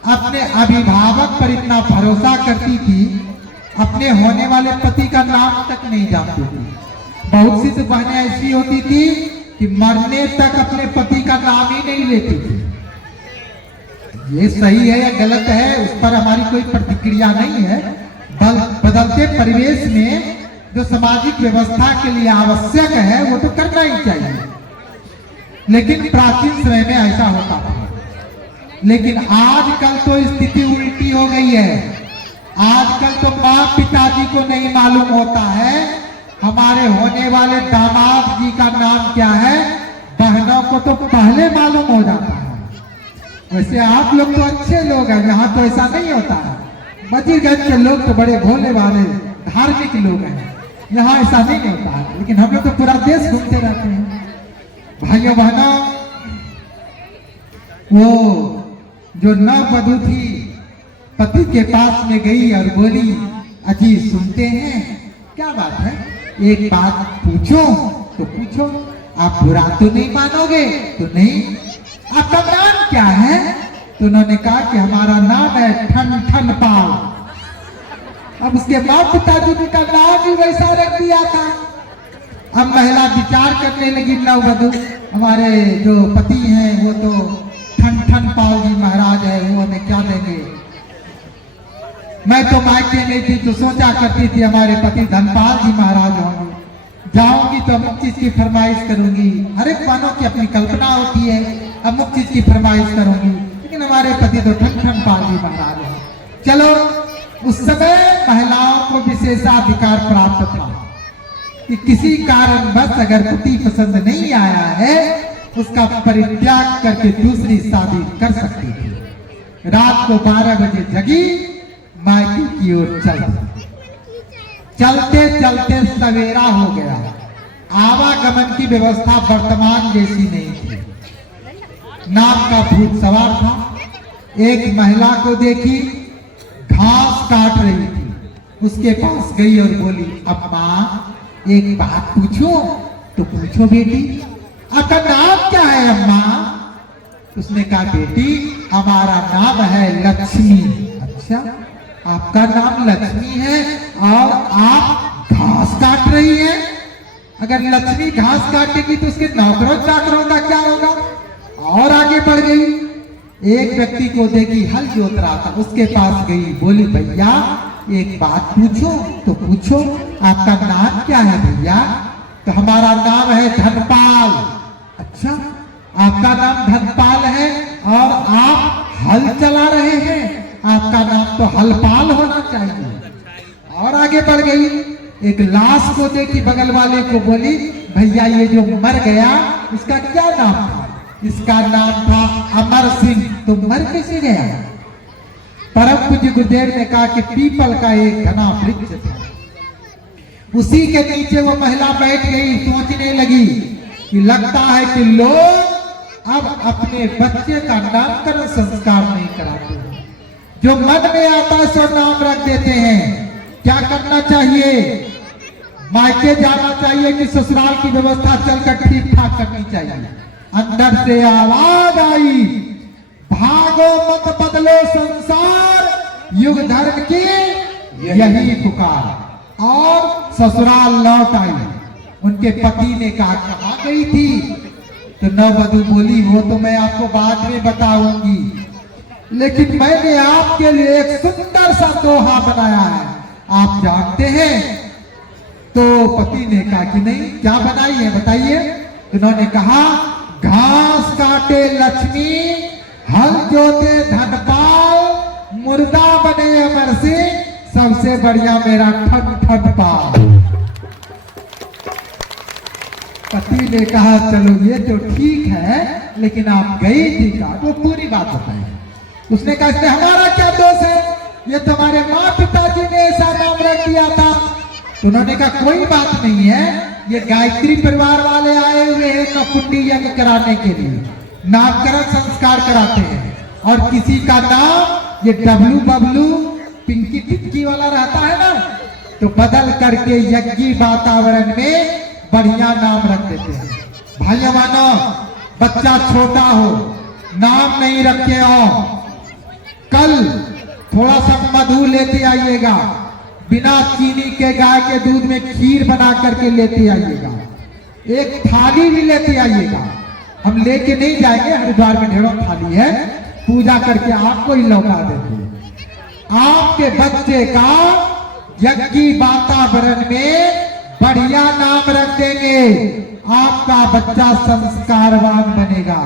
अपने अभिभावक पर इतना भरोसा करती थी, अपने होने वाले पति का नाम तक नहीं जानती थी। बहुत सी तो बहनें ऐसी होती थी कि मरने तक अपने पति का नाम ही नहीं लेती थी। ये सही है या गलत है उस पर हमारी कोई प्रतिक्रिया नहीं है। बदलते परिवेश में जो सामाजिक व्यवस्था के लिए आवश्यक है वो तो करना ही चाहिए, लेकिन प्राचीन समय में ऐसा होता था। लेकिन आजकल तो स्थिति उल्टी हो गई है। आजकल तो माँ पिताजी को नहीं मालूम होता है हमारे होने वाले दामाद जी का नाम क्या है, बहनों को तो पहले मालूम हो जाता है। वैसे आप लोग तो अच्छे लोग हैं, यहाँ तो ऐसा नहीं होता है। मजीरगंज के लोग तो बड़े भोले वाले धार्मिक लोग हैं, यहाँ ऐसा नहीं होता है। लेकिन हम लोग तो पूरा देश घूमते रहते हैं। भाइयों बहनों, वो जो नववधू थी पति के पास में गई और बोली, अजी सुनते हैं, क्या बात है, एक बात पूछो तो पूछो, आप बुरा तो नहीं मानोगे तो नहीं, आपका नाम क्या है? तो उन्होंने कहा कि हमारा नाम है ठन ठन पाल। अब उसके माँ पिताजी ने का नाम भी वैसा रख दिया था। अब महिला विचार करने लगी, नववधू हमारे जो पति हैं वो तो ठन ठन पाल जी महाराज है, वो हमें क्या देंगे। मैं तो मायके नहीं थी तो सोचा करती थी हमारे पति धनपाल जी महाराज होंगे, जाऊंगी तो अमुक चीज की फरमाइश करूंगी। हर एक मानव की अपनी कल्पना होती है, अमुक चीज की फरमाइश करूंगी, लेकिन हमारे पति तो ठन ठन पाल जी महाराज हैं। चलो, उस समय महिलाओं को विशेषाधिकार प्राप्त था कि किसी कारणवश अगर पति पसंद नहीं आया है उसका परित्याग करके दूसरी शादी कर सकती थी। रात को 12 बजे जगी, मायके की ओर चलते चलते सवेरा हो गया। आवागमन की व्यवस्था वर्तमान जैसी नहीं थी। नाव का भूत सवार था। एक महिला को देखी, घास काट रही थी, उसके पास गई और बोली, अम्मा एक बात पूछो? तो पूछो बेटी। आपका नाम क्या है अम्मा? उसने कहा, बेटी हमारा नाम है लक्ष्मी। अच्छा, आपका नाम लक्ष्मी है और आप घास काट रही हैं? अगर लक्ष्मी घास काटेगी तो उसके नौकरों चाकरों का क्या होगा? और आगे बढ़ गई, एक व्यक्ति को देखी हल जोत रहा था, उसके पास गई, बोली, भैया एक बात पूछो? तो पूछो। आपका नाम क्या है भैया? तो हमारा नाम है धनपाल। अच्छा, आपका नाम धनपाल है और आप हल चला रहे हैं, आपका नाम तो हलपाल होना चाहिए। और आगे बढ़ गई, एक लाश को देखी, बगल वाले को बोली, भैया ये जो मर गया इसका क्या नाम था? इसका नाम था अमर सिंह। तो मर कैसे गया? परम पूज्य गुरुदेव ने कहा कि पीपल का एक घना वृक्ष था, उसी के नीचे वो महिला बैठ गई, सोचने लगी कि लगता है कि लोग अब अपने बच्चे का नामकरण संस्कार नहीं कराते हैं, जो मन में आता है सो नाम रख देते हैं। क्या करना चाहिए, मायके जाना चाहिए कि ससुराल की व्यवस्था चलकर ठीक ठाक करनी चाहिए। अंदर से आवाज आई, भागो मत बदलो संसार, युग धर्म की यही पुकार। और ससुराल लौट आई। उनके पति ने कहा कहाँ गई थी, तो नववधु बोली वो तो मैं आपको बाद में बताऊंगी, लेकिन मैंने आपके लिए एक सुंदर सा दोहा बनाया है, आप जानते हैं। तो पति ने कहा कि नहीं, क्या बनाई है बताइए। उन्होंने कहा, घास काटे लक्ष्मी, हल जोते धनपाल, मुर्दा बने अमर सिंह, सबसे बढ़िया मेरा ठन ठन पाल। पति ने कहा चलो ये तो ठीक है, लेकिन आप गई थी का, वो पूरी बात बताई। उसने कहा इसमें हमारा क्या दोष है, ये तुम्हारे माँ पिताजी ने ऐसा नाम रख दिया था। तो उन्होंने कहा कोई बात नहीं है, ये गायत्री परिवार वाले आए हुए हैं ककुंडी यज्ञ कराने के लिए, नामकरण संस्कार कराते हैं, और किसी का नाम ये डब्लू बबलू पिंकी टिक्की वाला रहता है ना, तो बदल करके यज्ञी वातावरण में बढ़िया नाम रख देते हैं। भाइयों मानो, बच्चा छोटा हो, नाम नहीं रखे हो, कल थोड़ा सा मधु लेते आइएगा, बिना चीनी के गाय के दूध में खीर बना करके लेते आइएगा, एक थाली भी लेते आइएगा। हम लेके नहीं जाएंगे, हरिद्वार में ढेरों थाली है, पूजा करके आपको ही लौटा देंगे। आपके बच्चे का यज्ञी वातावरण में बढ़िया नाम रख देंगे, आपका बच्चा संस्कारवान बनेगा।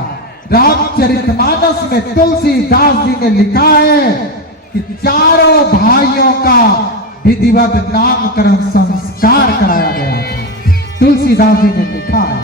रामचरितमानस में तुलसीदास जी ने लिखा है कि चारों भाइयों का विधिवत नामकरण संस्कार कराया गया था। तुलसीदास जी ने लिखा है,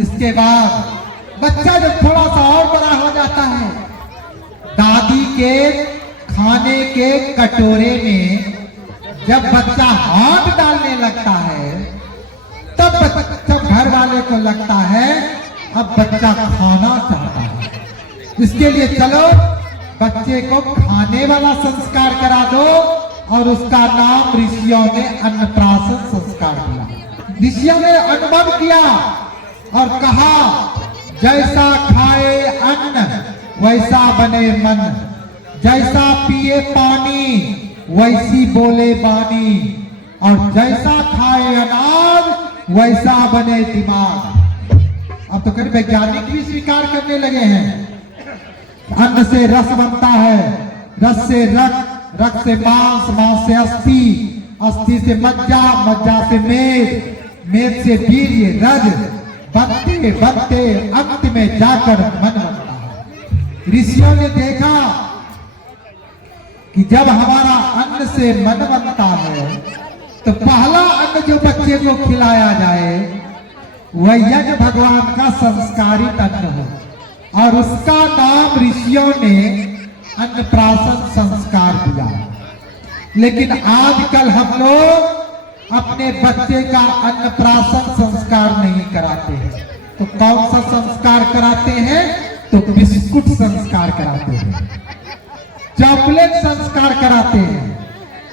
इसके बाद बच्चा जब थोड़ा सा और बड़ा हो जाता है, दादी के खाने के कटोरे में जब बच्चा हाथ डालने लगता है, तब घर वाले को लगता है अब बच्चा खाना चाहता है। इसके लिए चलो बच्चे को खाने वाला संस्कार करा दो, और उसका नाम ऋषियों ने अन्नप्राशन संस्कार दिया। ऋषियों ने अनुभव किया और कहा, जैसा खाए अन्न वैसा बने मन, जैसा पिए पानी वैसी बोले बानी, और जैसा खाए अनाज वैसा बने दिमाग। अब तो कई वैज्ञानिक भी स्वीकार करने लगे हैं, अन्न से रस बनता है, रस से रक्त, रक्त से मांस, मांस से अस्थि, अस्थि से मज्जा, मज्जा से मेद, मेद से वीर्य, रज, बनते बनते अंत में जाकर मन बनता है। ऋषियों ने देखा कि जब हमारा अन्न से मन बनता है, तो पहला अन्न जो बच्चे को खिलाया जाए वह यज्ञ भगवान का संस्कारित अन्न हो, और उसका नाम ऋषियों ने अन्नप्राशन संस्कार दिया। लेकिन आजकल हम लोग अपने बच्चे का अन्नप्राशन संस्कार नहीं कराते हैं। तो कौन सा संस्कार कराते हैं? तो बिस्कुट संस्कार कराते हैं, चॉकलेट संस्कार कराते हैं,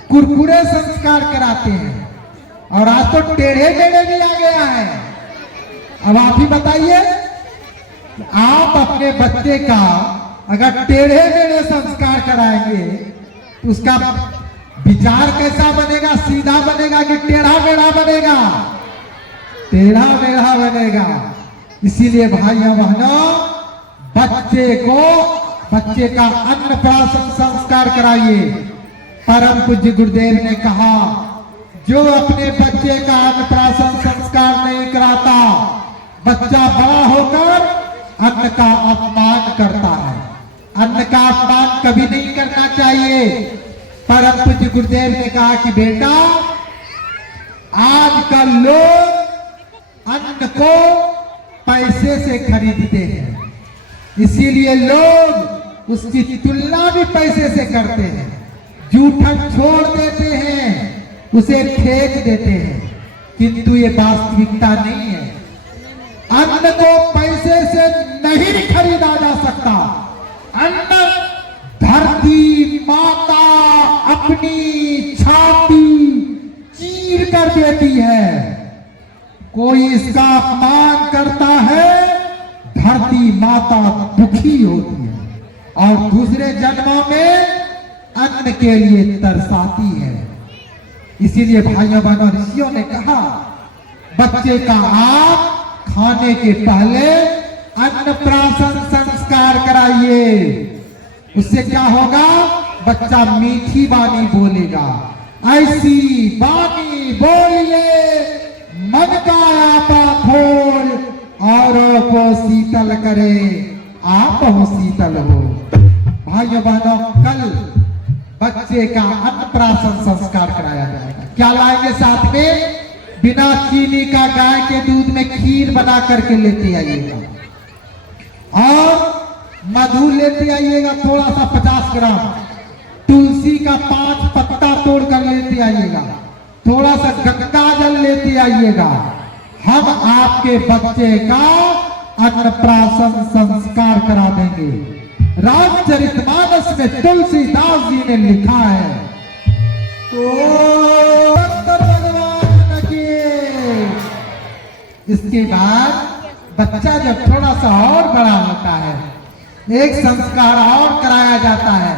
कुरकुरे संस्कार कराते हैं, और आज तो टेढ़े मेढ़े भी आ गया है। अब आप ही बताइए, आप अपने बच्चे का अगर टेढ़े मेढ़े संस्कार कराएंगे तो उसका विचार कैसा बनेगा? सीधा बनेगा कि टेढ़ा मेढ़ा बनेगा? टेढ़ा मेढ़ा बनेगा। इसीलिए भाइयों बहनों, बच्चे का अन्नप्राशन संस्कार कराइए। परम पूज्य गुरुदेव ने कहा, जो अपने बच्चे का अन्नप्राशन संस्कार नहीं कराता, बच्चा बड़ा होकर अन्न का अपमान करता है। अन्न का अपमान कभी नहीं करना चाहिए। परम पूज्य गुरुदेव ने कहा कि बेटा, आजकल लोग अन्न को पैसे से खरीदते हैं, इसीलिए लोग उसकी तुलना भी पैसे से करते हैं, जूठन छोड़ देते हैं, उसे फेंक देते हैं, किंतु ये वास्तविकता नहीं है। अन्न को पैसे से नहीं खरीदा जा सकता। अन्न धरती माता अपनी छाती चीर कर देती है। कोई इसका अपमान करता है, धरती माता दुखी होती है और दूसरे जन्मों में अन्न के लिए तरसाती है। इसीलिए भाइयों बहनों, ऋषियों ने कहा, बच्चे का आप खाने के पहले अन्नप्राशन संस्कार कराइए। उससे क्या होगा? बच्चा मीठी वाणी बोलेगा। ऐसी वाणी बोलिए, मन का आपा खोल, औरों को शीतल करे, आप हो शीतल हो। भाइयों बहनों, कल बच्चे का अन्नप्राशन संस्कार कराया जाएगा। क्या लाएंगे साथ में? बिना चीनी का गाय के दूध में खीर बना करके लेते आइएगा और मधु लेते आइएगा, थोड़ा सा 50 ग्राम। तुलसी का 5 पत्ता तोड़ कर लेते आइएगा, थोड़ा सा गंगा जल लेते आइएगा। हम आपके बच्चे का अन्नप्राशन संस्कार करा देंगे। रामचरितमानस में तुलसीदास जी ने लिखा है, तो भगवान की। इसके बाद बच्चा जब थोड़ा सा और बड़ा होता है, एक संस्कार और कराया जाता है,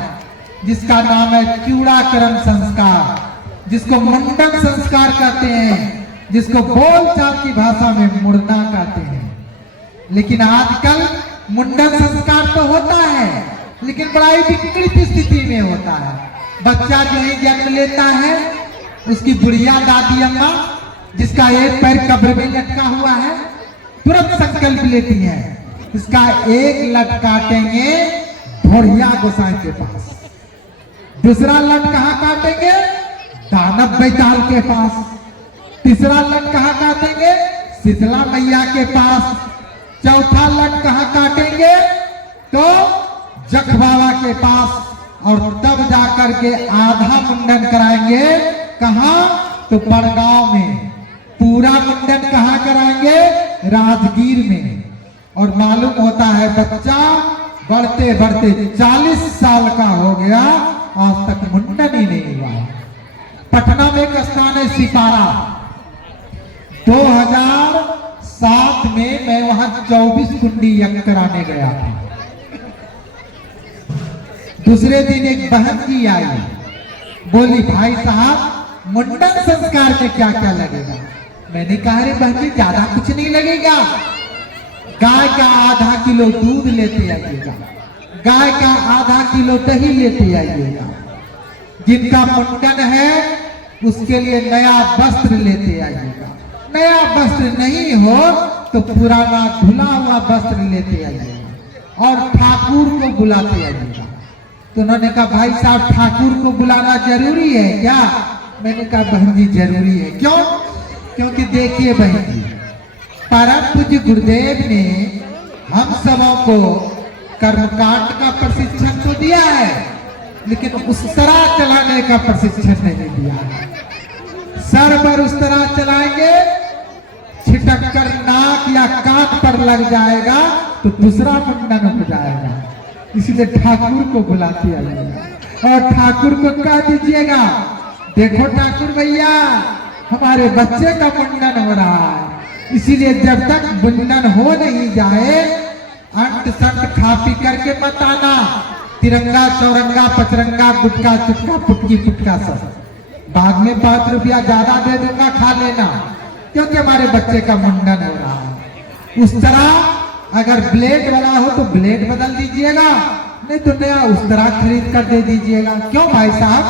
जिसका नाम है चूड़ाकरण संस्कार, जिसको मुंडन संस्कार कहते हैं, जिसको बोलचाल की भाषा में मुड़ना कहते हैं। लेकिन आजकल मुंडन संस्कार तो होता है, लेकिन बड़ा ही विकृत स्थिति में होता है। बच्चा जो ही जन्म लेता है, उसकी बुढ़िया दादी अम्मा, जिसका एक पैर कब्र में लटका हुआ है, तुरंत संकल्प लेती है, इसका एक लट काटेंगे भोरिया गोसाई के पास, दूसरा लट कहाँ काटेंगे? दानव बैताल के पास, तीसरा लट कहाँ काटेंगे? शीतला मैया के पास, चौथा लट कहाँ काटेंगे? तो जख बाबा के पास, और तब जाकर के आधा मुंडन कराएंगे। कहाँ? तो बड़गांव में। पूरा मुंडन कहाँ कराएंगे? राजगीर में। और मालूम होता है बच्चा बढ़ते बढ़ते 40 साल का हो गया, आज तक मुंडन ही नहीं हुआ। पटना में एक स्थान है सिपारा, 2007 में मैं वहां 24 कुंडी यज्ञ कराने गया था। दूसरे दिन एक बहन जी आई, बोली भाई साहब मुंडन संस्कार में क्या क्या लगेगा? मैंने कहा अरे बहन जी ज्यादा कुछ नहीं लगेगा, गाय का आधा किलो दूध लेते आइएगा, गाय का आधा किलो दही लेते आइएगा, जिनका मुंडन है उसके लिए नया वस्त्र लेते आइएगा, नया वस्त्र नहीं हो तो पुराना धुला हुआ वस्त्र लेते आइएगा, और ठाकुर को बुलाते आइएगा। तो उन्होंने कहा भाई साहब ठाकुर को बुलाना जरूरी है क्या? मैंने कहा बहन जी जरूरी है। क्यों? क्योंकि देखिए बहन जी, परम पूज्य गुरुदेव ने हम सबों को कर्मकांड का प्रशिक्षण तो दिया है, लेकिन उस तरह चलाने का प्रशिक्षण नहीं दिया है। सर पर उस तरह चलाएंगे, छिटक कर नाक या कान पर लग जाएगा तो दूसरा मुंडन हो जाएगा। इसलिए ठाकुर को बुलाते आइएगा और ठाकुर को कह दीजिएगा देखो ठाकुर भैया हमारे बच्चे का मुंडन हो रहा है, इसीलिए जब तक मुंडन हो नहीं जाए अंट संट खा पी करके मत आना। तिरंगा चौरंगा पचरंगा गुटका चुटका पुटकी पुटका सब बाद में 5 रुपया ज्यादा दे दूंगा, खा लेना, क्योंकि हमारे बच्चे का मुंडन हो रहा है। उस तरह अगर ब्लेड वाला हो तो ब्लेड बदल दीजिएगा, नहीं तो नया उस तरह खरीद कर दे दीजिएगा। क्यों भाई साहब,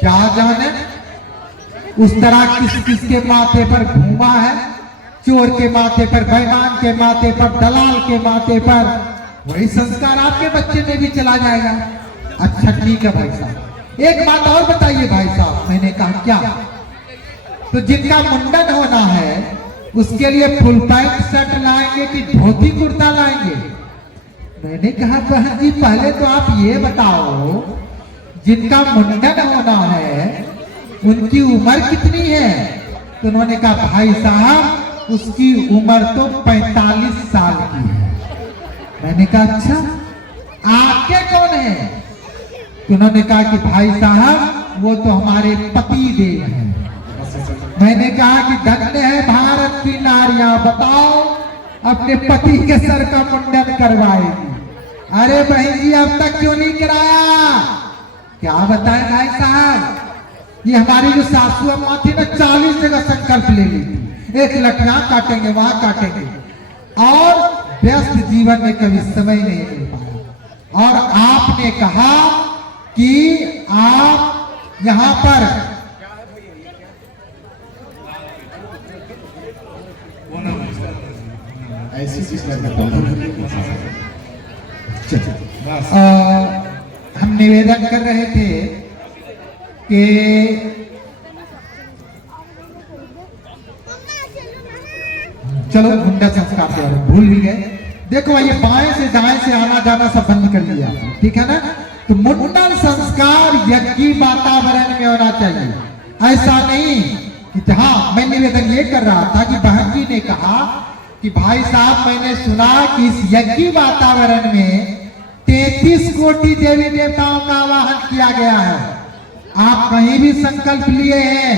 क्या जाने उस तरह किस किस के माथे पर घूमा है, चोर के माथे पर, बेईमान के माथे पर, दलाल के माथे पर, वही संस्कार आपके बच्चे में भी चला जाएगा। अच्छा ठीक है भाई साहब, एक बात और बताइए भाई साहब। मैंने कहा क्या, तो जिनका मुंडन होना है उसके लिए फुल पैंट शर्ट लाएंगे कि धोती कुर्ता लाएंगे? मैंने कहा बहन जी पहले तो आप ये बताओ, जिनका मुंडन होना है उनकी उम्र कितनी है? तो उन्होंने कहा भाई साहब उसकी उम्र तो 45 साल की है। मैंने कहा अच्छा, आपके कौन है? तो उन्होंने कहा कि भाई साहब वो तो हमारे पति देव हैं। मैंने कहा कि धन्य है भारत की नारियां, बताओ अपने पति के सर का मुंडन करवाएगी। अरे बहन जी अब तक क्यों नहीं कराया? क्या बताएं भाई साहब, ये हमारी जो सासू अम्मा थी ना 40 जगह संकल्प ले ली थी, एक लठियां काटेंगे वहां काटेंगे, और व्यस्त जीवन में कभी समय नहीं मिल पाया। और आपने कहा कि आप यहां पर हम निवेदन कर रहे थे कि चलो मुंडन संस्कार के बारे में भूल भी गए। देखो ये बाएं से दाएं से आना जाना सब बंद कर लिया, ठीक है ना? तो मुंडन संस्कार यज्ञ वातावरण में होना चाहिए, ऐसा नहीं कि हाँ। मैं निवेदन ये कर रहा था कि बहन जी ने कहा कि भाई साहब मैंने सुना कि इस यज्ञ वातावरण में 33 कोटि देवी देवताओं का आवाहन किया गया है। आप कहीं भी संकल्प लिए हैं,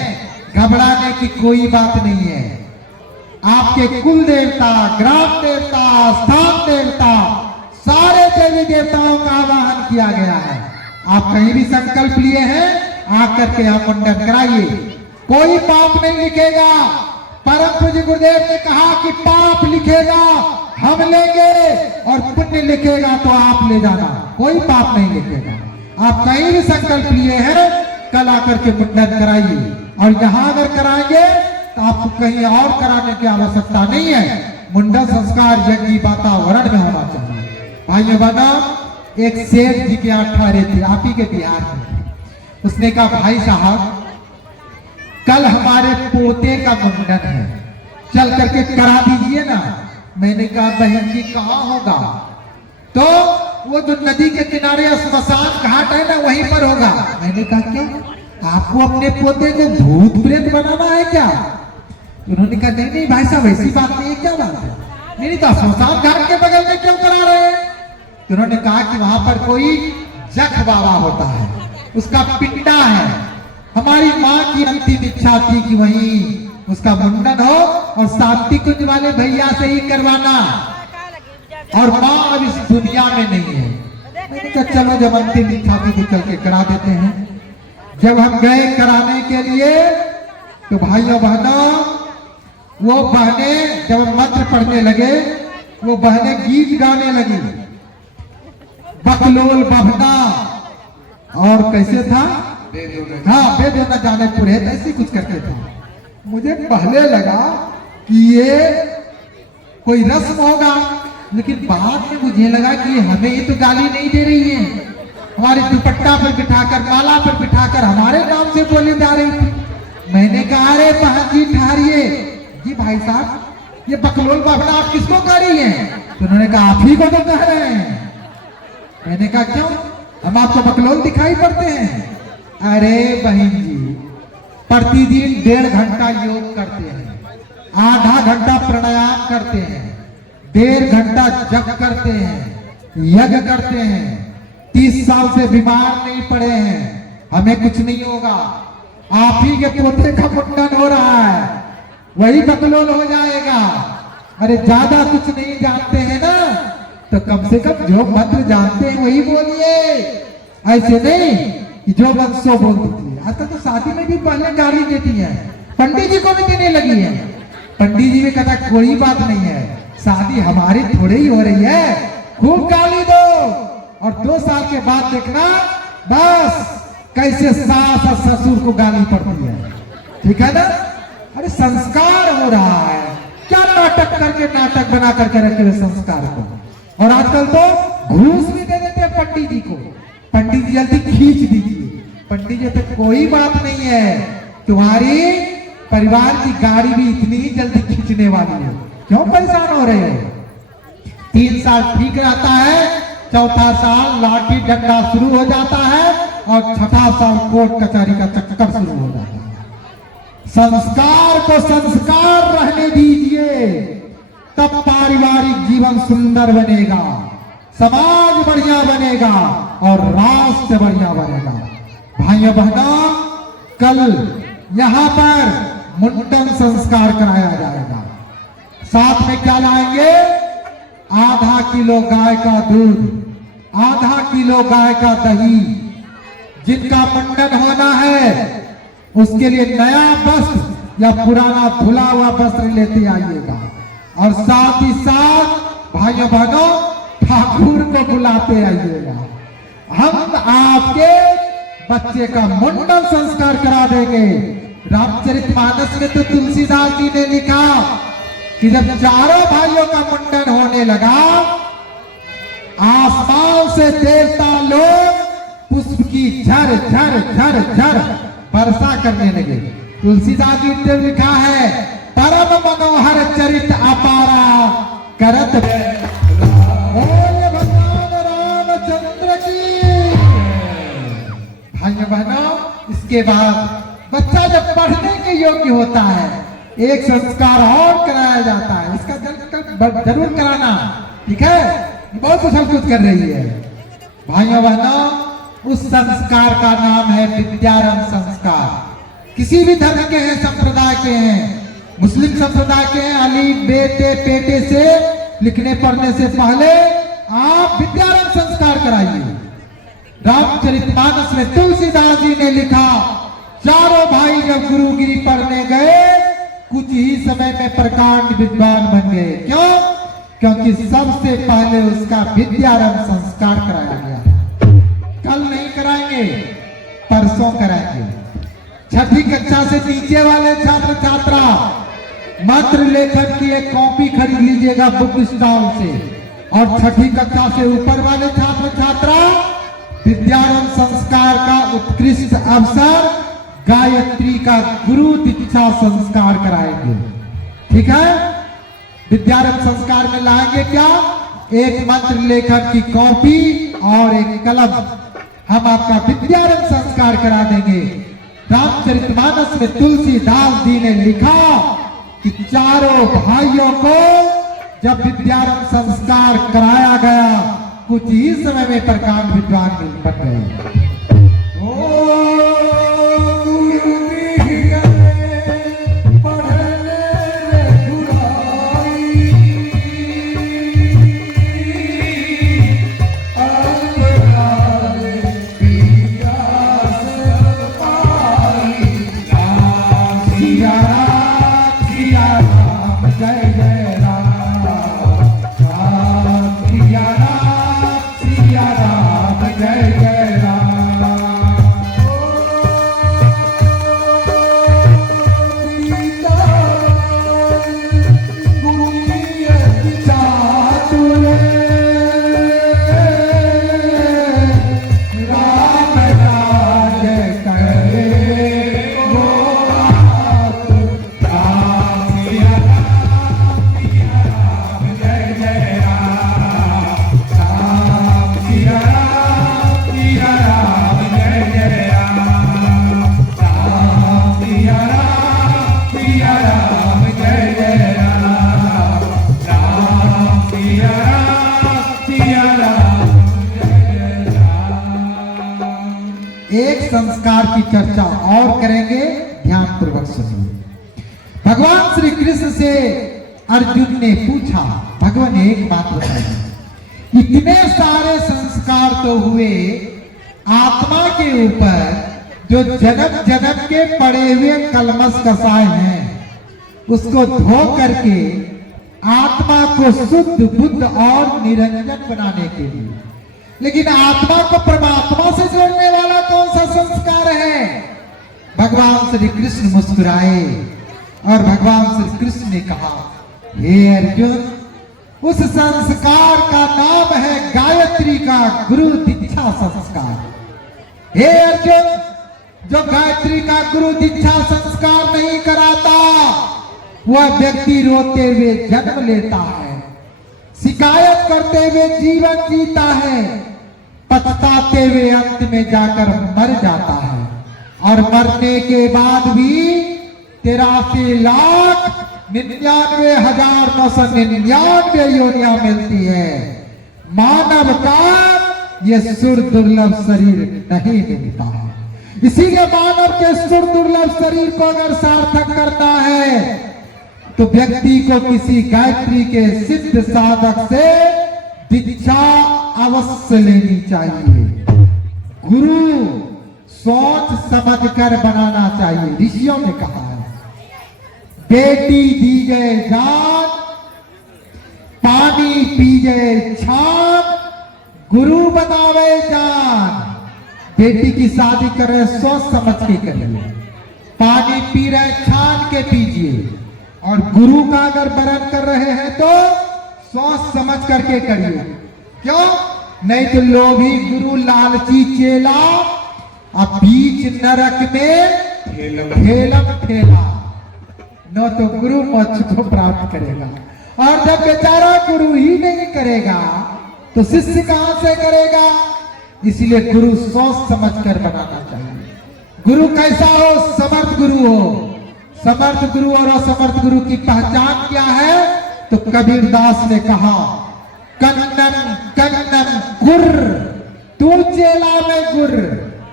घबराने की कोई बात नहीं है। आपके कुल देवता, ग्राम देवता, स्थान देवता, सारे देवी देवताओं का आवाहन किया गया है। आप कहीं भी संकल्प लिए हैं, आकर के आप मुंडन कराइए, कोई पाप नहीं लिखेगा। परम पूज्य गुरुदेव ने कहा कि पाप लिखेगा हम लेंगे और पुण्य लिखेगा तो आप ले जाना, कोई पाप नहीं लिखेगा। आप कहीं भी संकल्प लिए हैं, कल आकर के मुंडन कराइए, और यहाँ अगर कराएंगे तो आपको कहीं और कराने की आवश्यकता नहीं है। मुंडन संस्कार यज्ञ वातावरण में होना चाहिए। भाइयों बहनों, एक सेठ जी के यहाँ ठहरे थे, आप ही के बिहार में। उसने कहा भाई साहब कल हमारे पोते का मुंडन है, चल करके करा दीजिए ना। मैंने कहा बहन जी कहाँ होगा? तो वो जो नदी के किनारे स्मशान घाट है ना वहीं पर होगा। मैंने कहा क्या आपको अपने पोते को भूत प्रेत बनाना है क्या? उन्होंने कहा नहीं नहीं भाई साहब ऐसी बात नहीं है, क्या बात है? नहीं तो स्मशान घाट के बगल में क्यों करा रहे हैं? तो उन्होंने कहा कि वहां पर कोई जख बाबा होता है, उसका पिंडा है। हमारी माँ की अंतिम इच्छा थी कि वहीं उसका मुंडन हो और शांति कुंज वाले भैया से ही करवाना, और माँ अब इस दुनिया में नहीं है। मैंने कहा चलो जब अंतिम इच्छा थी तो चल के करा देते हैं। जब हम गए कराने के लिए तो भाइयों बहनों, वो बहनें जब मंत्र पढ़ने लगे, वो बहनें गीत गाने लगी, बकलोल बहना, और कैसे था, हाँ वेद न जाने पुरोहित, ऐसे कुछ करते थे। मुझे पहले लगा कि ये कोई रस्म होगा, लेकिन बाद में मुझे लगा कि हमें ये तो गाली नहीं दे रही है, हमारे दुपट्टा पर बिठाकर, माला पर बिठाकर हमारे नाम से बोली जा रही थी। मैंने कहा अरे बहन जी ठहरिए, जी भाई साहब ये बकलोल बाबा आप किसको कह रही हैं? तो उन्होंने कहा आप ही को तो कह रहे हैं। मैंने कहा क्यों, हम आपको बकलोल दिखाई पड़ते हैं? अरे बहन जी प्रतिदिन 1.5 घंटा योग करते हैं, आधा घंटा प्राणायाम करते हैं, 1.5 घंटा जप करते हैं, यज्ञ करते हैं, 30 साल से बीमार नहीं पड़े हैं, हमें कुछ नहीं होगा। आप ही के पोते का मुंडन हो रहा है, वही बकलोल हो जाएगा। अरे ज्यादा कुछ नहीं जानते हैं ना, तो कम से कम जो मंत्र जानते हैं वही बोलिए, ऐसे नहीं कि जो मन सो बोल देती है। आजकल तो शादी में भी पहले गाली देती है, पंडित जी को भी देने लगी है। पंडित जी भी कहता कोई बात नहीं है, शादी हमारी थोड़ी ही हो रही है, खूब गाली दो और 2 साल के बाद देखना बस कैसे सास और ससुर को गाली पड़ती है। ठीक है ना? अरे संस्कार हो रहा है, क्या नाटक करके नाटक बना करके रखे हुए संस्कार को। और आजकल तो घूस भी दे देते हैं पंडित जी को, पंडित जी जल्दी खींच दीजिए। पंडित जी तो कोई बात नहीं है, तुम्हारी परिवार की गाड़ी भी इतनी ही जल्दी खींचने वाली है, क्यों परेशान हो रहे हो? 3 साल ठीक रहता है, 4था साल लाठी डंडा शुरू हो जाता है और 6ठा साल कोर्ट कचहरी का चक्कर शुरू हो जाता है। संस्कार को संस्कार रहने दीजिए, तब पारिवारिक जीवन सुंदर बनेगा, समाज बढ़िया बनेगा और राष्ट्र बढ़िया बनेगा। भाइयों बहनों, कल यहाँ पर मुंडन संस्कार कराया जाएगा। साथ में क्या लाएंगे? आधा किलो गाय का दूध, आधा किलो गाय का दही। जिनका मुंडन होना है उसके लिए नया वस्त्र या पुराना धुला हुआ वस्त्र लेते आइएगा। और साथ ही साथ भाइयों बहनों, ठाकुर को बुलाते आइएगा। हम आपके बच्चे का मुंडन संस्कार करा देंगे। रामचरितमानस में तो तुलसीदास जी ने लिखा कि जब चारों भाइयों का मुंडन होने लगा, आसमान से देवता लोग पुष्प की झर झर झर झर वर्षा करने लगे। तुलसीदास जी ने लिखा है, परम मनोहर चरित अपारा करत बोले भगवान रामचंद्र की। भाइयों बहनों, इसके बाद बच्चा जब पढ़ने के योग्य होता है, एक संस्कार और कराया जाता है। इसका जरूर कराना, ठीक है? बहुत कुछ कर रही है। भाइयों बहनों, उस संस्कार का नाम है विद्यारंभ संस्कार। किसी भी धर्म के हैं, संप्रदाय के हैं, मुस्लिम संप्रदाय के हैं, अली बेटे पेटे से लिखने पढ़ने से पहले आप विद्यारंभ संस्कार कराइए। रामचरितमानस में तुलसीदास जी ने लिखा, चारों भाई जब गुरुगिरी पढ़ने गए, कुछ ही समय में प्रकांड विद्वान बन गए। क्यों? क्योंकि सबसे पहले उसका विद्यारंभ संस्कार कराया गया। कल नहीं कराएंगे, परसों कराएंगे। 6ठी कक्षा से नीचे वाले छात्र छात्रा मंत्र लेखन की एक कॉपी खरीद लीजिएगा बुक स्टॉल से, और 6ठी कक्षा से ऊपर वाले छात्र छात्रा विद्यारंभ संस्कार का उत्कृष्ट अवसर गायत्री का गुरु दीक्षा संस्कार कराएंगे। ठीक है? विद्यारंभ संस्कार में लाएंगे क्या? एक मंत्र लेखन की कॉपी और एक कलम। हम आपका विद्यारंभ संस्कार करा देंगे। रामचरितमानस में तुलसीदास जी ने लिखा कि चारों भाइयों को जब विद्यारंभ संस्कार कराया गया, कुछ ही समय में प्रकांड विद्वान बन गए। संस्कार की चर्चा और करेंगे, ध्यान पूर्वक सुनिए। भगवान श्री कृष्ण से अर्जुन ने पूछा, भगवान एक बात बताइए, इतने सारे संस्कार तो हुए आत्मा के ऊपर, जो जन्म जन्म के पड़े हुए कलमश कसाए हैं, उसको धो करके आत्मा को शुद्ध बुद्ध और निरंजन बनाने के लिए, लेकिन आत्मा को परमात्मा से जोड़ने वाला कौन सा संस्कार है? भगवान श्री कृष्ण मुस्कुराए और भगवान श्री कृष्ण ने कहा, हे अर्जुन, उस संस्कार का नाम है गायत्री का गुरु दीक्षा संस्कार। हे अर्जुन, जो गायत्री का गुरु दीक्षा संस्कार नहीं कराता, वह व्यक्ति रोते हुए जन्म लेता है, शिकायत करते हुए जीवन जीता है, पछताते हुए अंत में जाकर मर जाता है, और मरने के बाद भी 83,99,999 योनियां मिलती है। मानव का यह सुर दुर्लभ शरीर नहीं मिलता है। इसीलिए मानव के सुर दुर्लभ शरीर को अगर सार्थक करना है तो व्यक्ति को किसी गायत्री के सिद्ध साधक से दीक्षा अवश्य लेनी चाहिए। गुरु सोच समझकर बनाना चाहिए। ऋषियों ने कहा है, बेटी दीजे जान, पानी पीजे छान, गुरु बनावे जान। बेटी की शादी कर रहे सोच समझ के करिए, पानी पी रहे छान के पीजिए, और गुरु का अगर वरण कर रहे हैं तो सोच समझ करके करिए। क्यों? नहीं तो लोभी गुरु लालची चेला अब बीच नरक में ठेलम ठेला, न तो गुरु मोक्ष को प्राप्त करेगा। और जब बेचारा गुरु ही नहीं करेगा तो शिष्य कहां से करेगा? इसलिए गुरु सोच समझकर बनाना चाहिए। गुरु कैसा हो? समर्थ गुरु हो। समर्थ गुरु और असमर्थ गुरु की पहचान क्या है? तो कबीर दास ने कहा, कन्नन कन्नन गुर, तू चेला में गुर,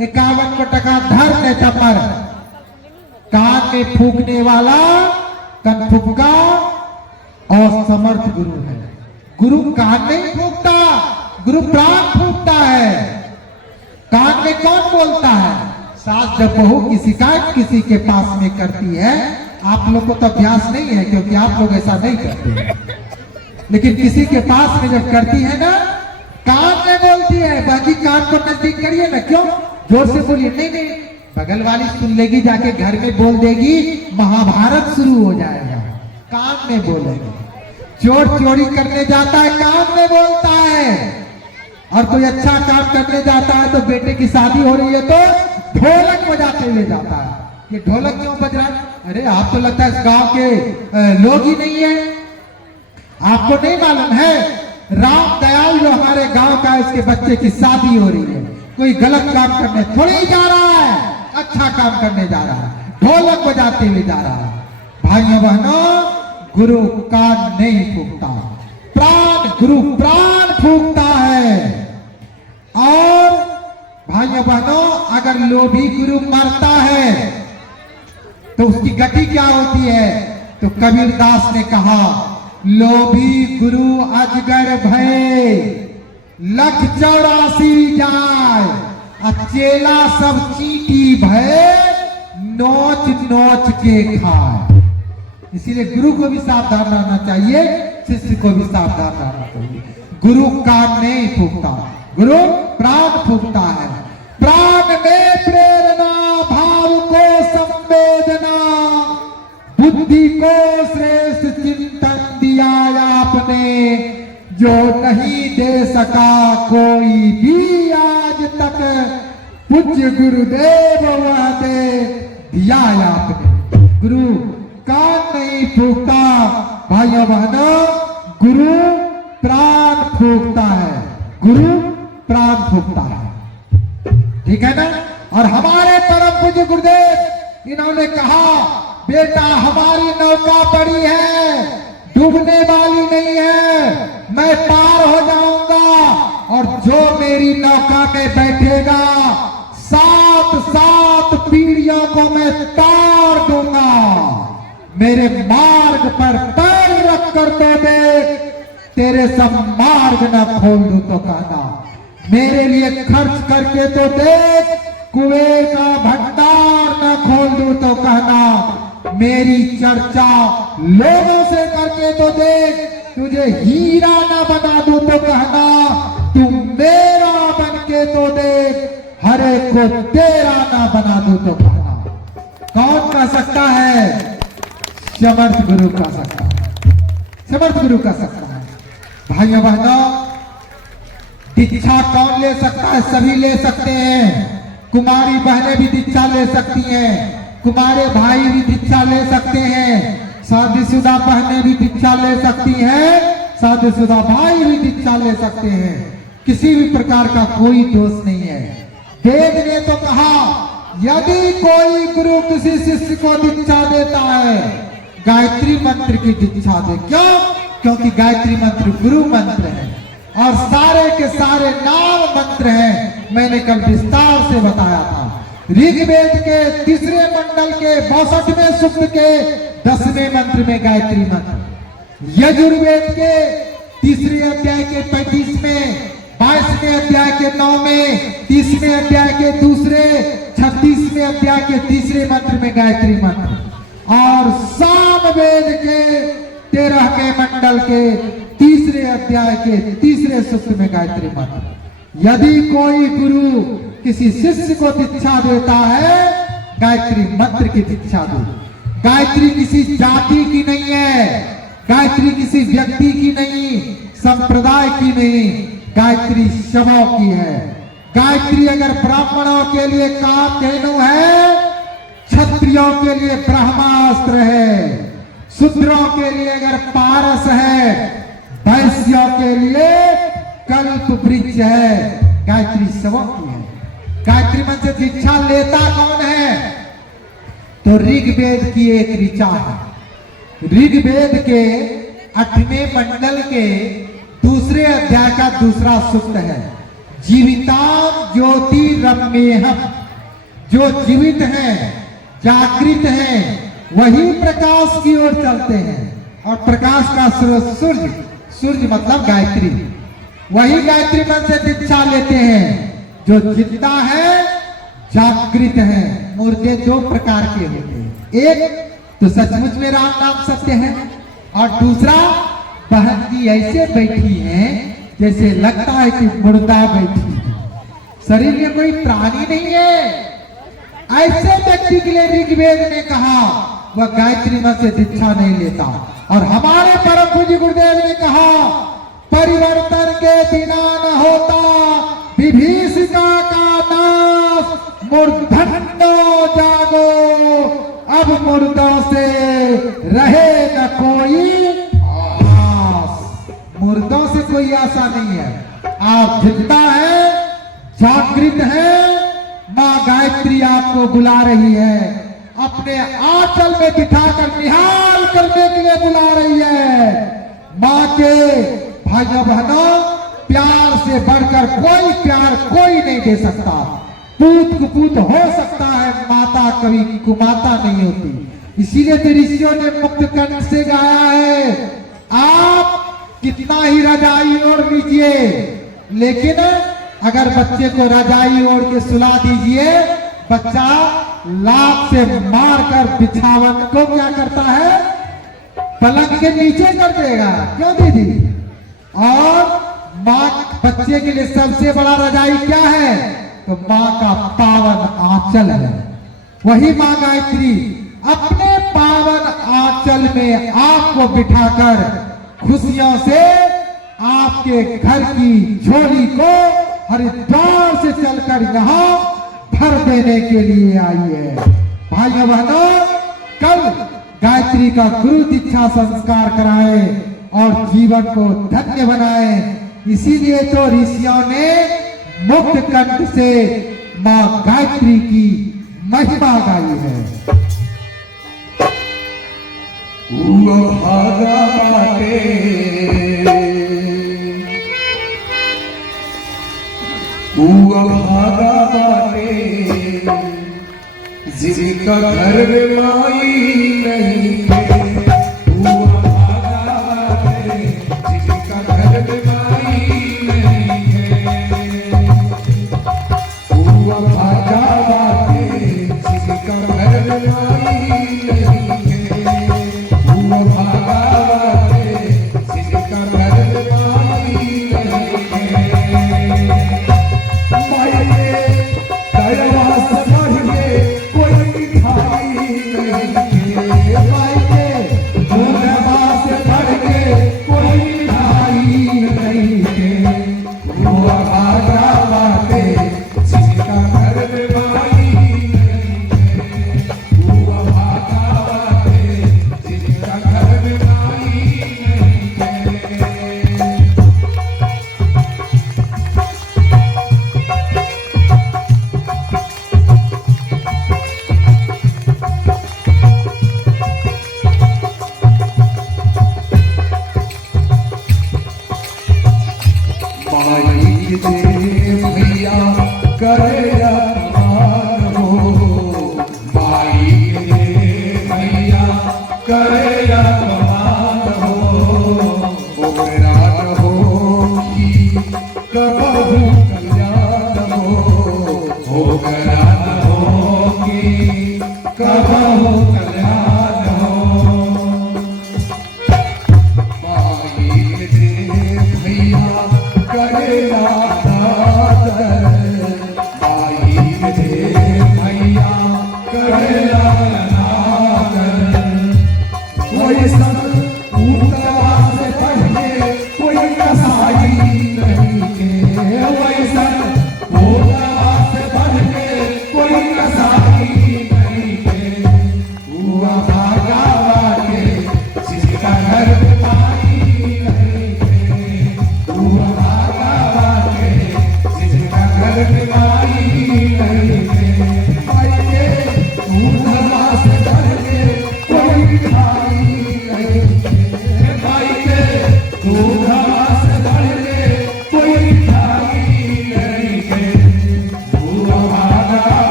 51 टका धर ने टपर, कान में फूकने वाला कनफुक्का और समर्थ गुरु है। गुरु कान नहीं फूकता, गुरु प्राण फूकता है। कान में कौन बोलता है? सास जब बहू की शिकायत किसी के पास में करती है, आप लोग को तो अभ्यास नहीं है क्योंकि आप लोग ऐसा नहीं करते, लेकिन किसी के पास में जब करती है ना, कान में बोलती है, बाकी कान को नजदीक करिए ना। क्यों? जोर से बोलिए। नहीं नहीं, बगल वाली सुन लेगी, जाके घर में बोल देगी, महाभारत शुरू हो जाएगा। कान में बोलेगी। चोर चोरी करने जाता है, कान में बोलता है, और कोई अच्छा काम करने जाता है तो बेटे की शादी हो रही है तो ढोलक बजाते हुए जाता है। ये ढोलक क्यों बज रहा है? अरे आप तो लगता है इस गांव के लोग ही नहीं है, आपको नहीं मालूम है? राम दयाल जो हमारे गांव का, इसके बच्चे की शादी हो रही है। कोई गलत काम करने थोड़ी ही जा रहा है, अच्छा काम करने जा रहा है, ढोलक बजाते हुए जा रहा है। भाइयों बहनों, गुरु कान नहीं फूकता, प्राण, गुरु प्राण फूकता है। और भाइयों बहनों, अगर लोभी गुरु मरता है तो उसकी गति क्या होती है? तो कबीर दास ने कहा, लोभी गुरु अजगर भय, 184 जाय, चेला सब चींटी भय, नोच नोच के खाए। इसीलिए गुरु को भी सावधान रहना चाहिए, शिष्य को भी सावधान रहना चाहिए। गुरु कान नहीं फूकता, गुरु प्राण फूकता है। प्राण में प्रेरणा, भाव को संवेदना, बुद्धि को श्रेष्ठ चिंतन दिया आपने, जो नहीं दे सका कोई भी आज तक, पूज्य गुरुदेव वह दे दिया आपने। गुरु कान नहीं फूकता, भाइयों बहनों, गुरु प्राण फूकता है, गुरु प्राण फूकता है। ठीक है ना? और हमारे परम पूज्य गुरुदेव, इन्होंने कहा, बेटा हमारी नौका बड़ी है, डूबने वाली नहीं है, मैं पार हो जाऊंगा, और जो मेरी नौका में बैठेगा, 7 पीढ़ियों को मैं तार दूंगा। मेरे मार्ग पर पैर रख कर तो देख, तेरे सब मार्ग न खोल दूं तो कहना। मेरे लिए खर्च करके तो देख, कुएं का भंडार न खोल दूं तो कहना। मेरी चर्चा लोगों से करके तो देख, तुझे हीरा ना बना दूं तो कहना। तू मेरा बन के तो देख, हर एक को तेरा ना बना दूं तो कहना। कौन कह सकता है? समर्थ गुरु कह सकता है, समर्थ गुरु कह सकता है। भाइयों बहनों, दीक्षा कौन ले सकता है? सभी ले सकते हैं। कुमारी बहनें भी दीक्षा ले सकती हैं, कुमारे भाई भी दीक्षा ले सकते हैं, शादीशुदा बहनें भी दीक्षा ले सकती हैं, शादीशुदा भाई भी दीक्षा ले सकते हैं। किसी भी प्रकार का कोई दोष नहीं है। वेद ने तो कहा, यदि कोई गुरु किसी शिष्य को दीक्षा देता है, गायत्री मंत्र की दीक्षा दे। क्यों? क्योंकि गायत्री मंत्र गुरु मंत्र है और सारे के सारे नाम मंत्र हैं। मैंने कल विस्तार से बताया था। ऋग्वेद के 3 मंडल के 62वें सूक्त के 10वें मंत्र में गायत्री मंत्र, यजुर्वेद के 3 अध्याय के 35वें, 22वें अध्याय के 9वें, 30वें अध्याय के 2, 36वें अध्याय के 3 मंत्र में गायत्री मंत्र, और सामवेद के 13वें मंडल के 3 अध्याय के 3 सूक्त में गायत्री मंत्र। यदि कोई गुरु किसी शिष्य को दीक्षा देता है, गायत्री मंत्र की दीक्षा दो। गायत्री किसी जाति की नहीं है, गायत्री किसी व्यक्ति की नहीं, संप्रदाय की नहीं, गायत्री सबों की है। गायत्री अगर ब्राह्मणों के लिए कामधेनु है, क्षत्रियों के लिए ब्रह्मास्त्र है, शूद्रों के लिए अगर पारस है, वैश्यों के लिए कल्प वृक्ष है। गायत्री सबों की है। गायत्री मंत्र से दीक्षा लेता कौन है? तो ऋग्वेद की एक ऋचा है। ऋग्वेद के 8वें मंडल के 2 अध्याय का 2 सूक्त है, जीविताम ज्योति रम्येहम। जो जीवित हैं, जागृत हैं, वही प्रकाश की ओर चलते हैं। और प्रकाश का स्रोत सूर्य, सूर्य मतलब गायत्री, वही गायत्री मंत्र से दीक्षा लेते हैं। जो जिंदा है, जागृत है। मुर्दे 2 प्रकार के होते हैं, एक तो सचमुच में राम नाम सत्य है, और दूसरा बहन जी ऐसे बैठी हैं जैसे लगता है कि मुर्दा बैठी है, शरीर में कोई प्राणी नहीं है। ऐसे व्यक्ति के लिए ऋग्वेद ने कहा वह गायत्री मंत्र से दीक्षा नहीं लेता। और हमारे परम पूज्य गुरुदेव ने कहा, परिवर्तन के बिना न होता विभीषिका का नाश, मूर्धन्यो जागो, अब मुर्दों से रहे न कोई आस। मुर्दों से कोई आशा नहीं है। आप जिंदा है, जागृत है, माँ गायत्री आपको बुला रही है, अपने आंचल में बिठाकर निहाल करने के लिए बुला रही है। माँ के भाइयों बहनों, प्यार से बढ़कर कोई प्यार कोई नहीं दे सकता। पूत कुपूत हो सकता है, माता कभी कुमाता नहीं होती। इसीलिए तो ऋषियों ने मुक्त कंठ से गाया है, आप कितना ही रजाई ओढ़ लीजिए, लेकिन अगर बच्चे को रजाई ओढ़ के सुला दीजिए, बच्चा लात से मारकर बिछावन को क्या करता है? पलंग के नीचे कर देगा। क्यों दीदी? और माँ बच्चे के लिए सबसे बड़ा रजाई क्या है? तो माँ का पावन आंचल है। वही माँ गायत्री अपने पावन आंचल में आपको बिठाकर खुशियों से आपके घर की झोली को हरिद्वार से चलकर यहाँ भर देने के लिए आई है। भाइयों बहनों, कल गायत्री का गुरु दीक्षा संस्कार कराए और जीवन को धन्य बनाए। इसीलिए तो ऋषियों ने मुक्त कंठ से माँ गायत्री की महिमा गाई है। भागा बाटे भागा बाटे, जिनका घर में माई नहीं है।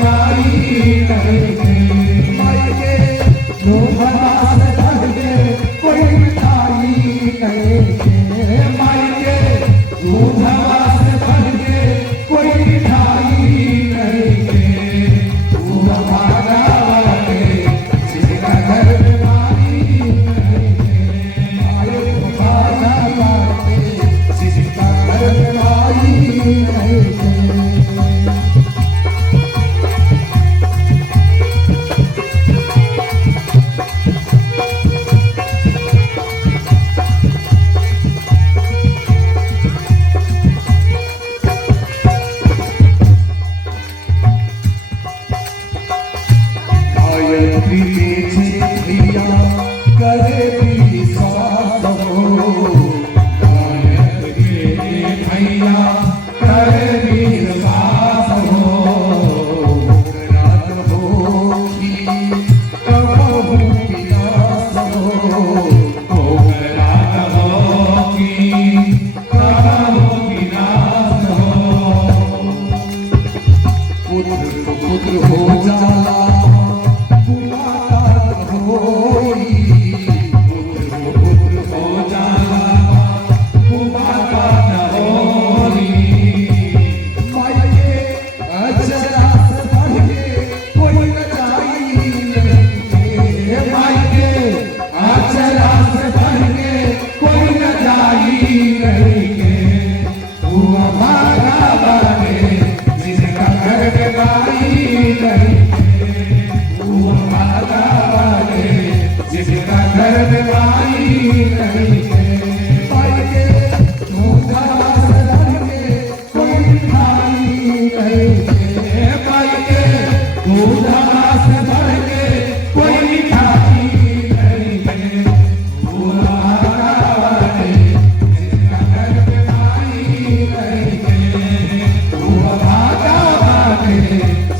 माई नहीं के माई के लोभवा से भर के कोई मिठाई नहीं के माई के लोभवा से भर के कोई मिठाई नहीं के तू भागा वाले जिसका घर में माई नहीं के आए भागा वाले जिसका घर में माई नहीं के गायत्री भैया करे विश्वास हो गायत्री भैया करे विश्वास हो रात होगी कबहू विनाश हो रात होगी कबहू विनाश हो पुत्र हो जाला जिसका घर में माई नहीं है माई के दूधा से भर के कोई मिठाई नहीं है माई के दूधा से भर के कोई मिठाई नहीं है वो भागा वाले जिसका घर में माई नहीं है वो भागा वाले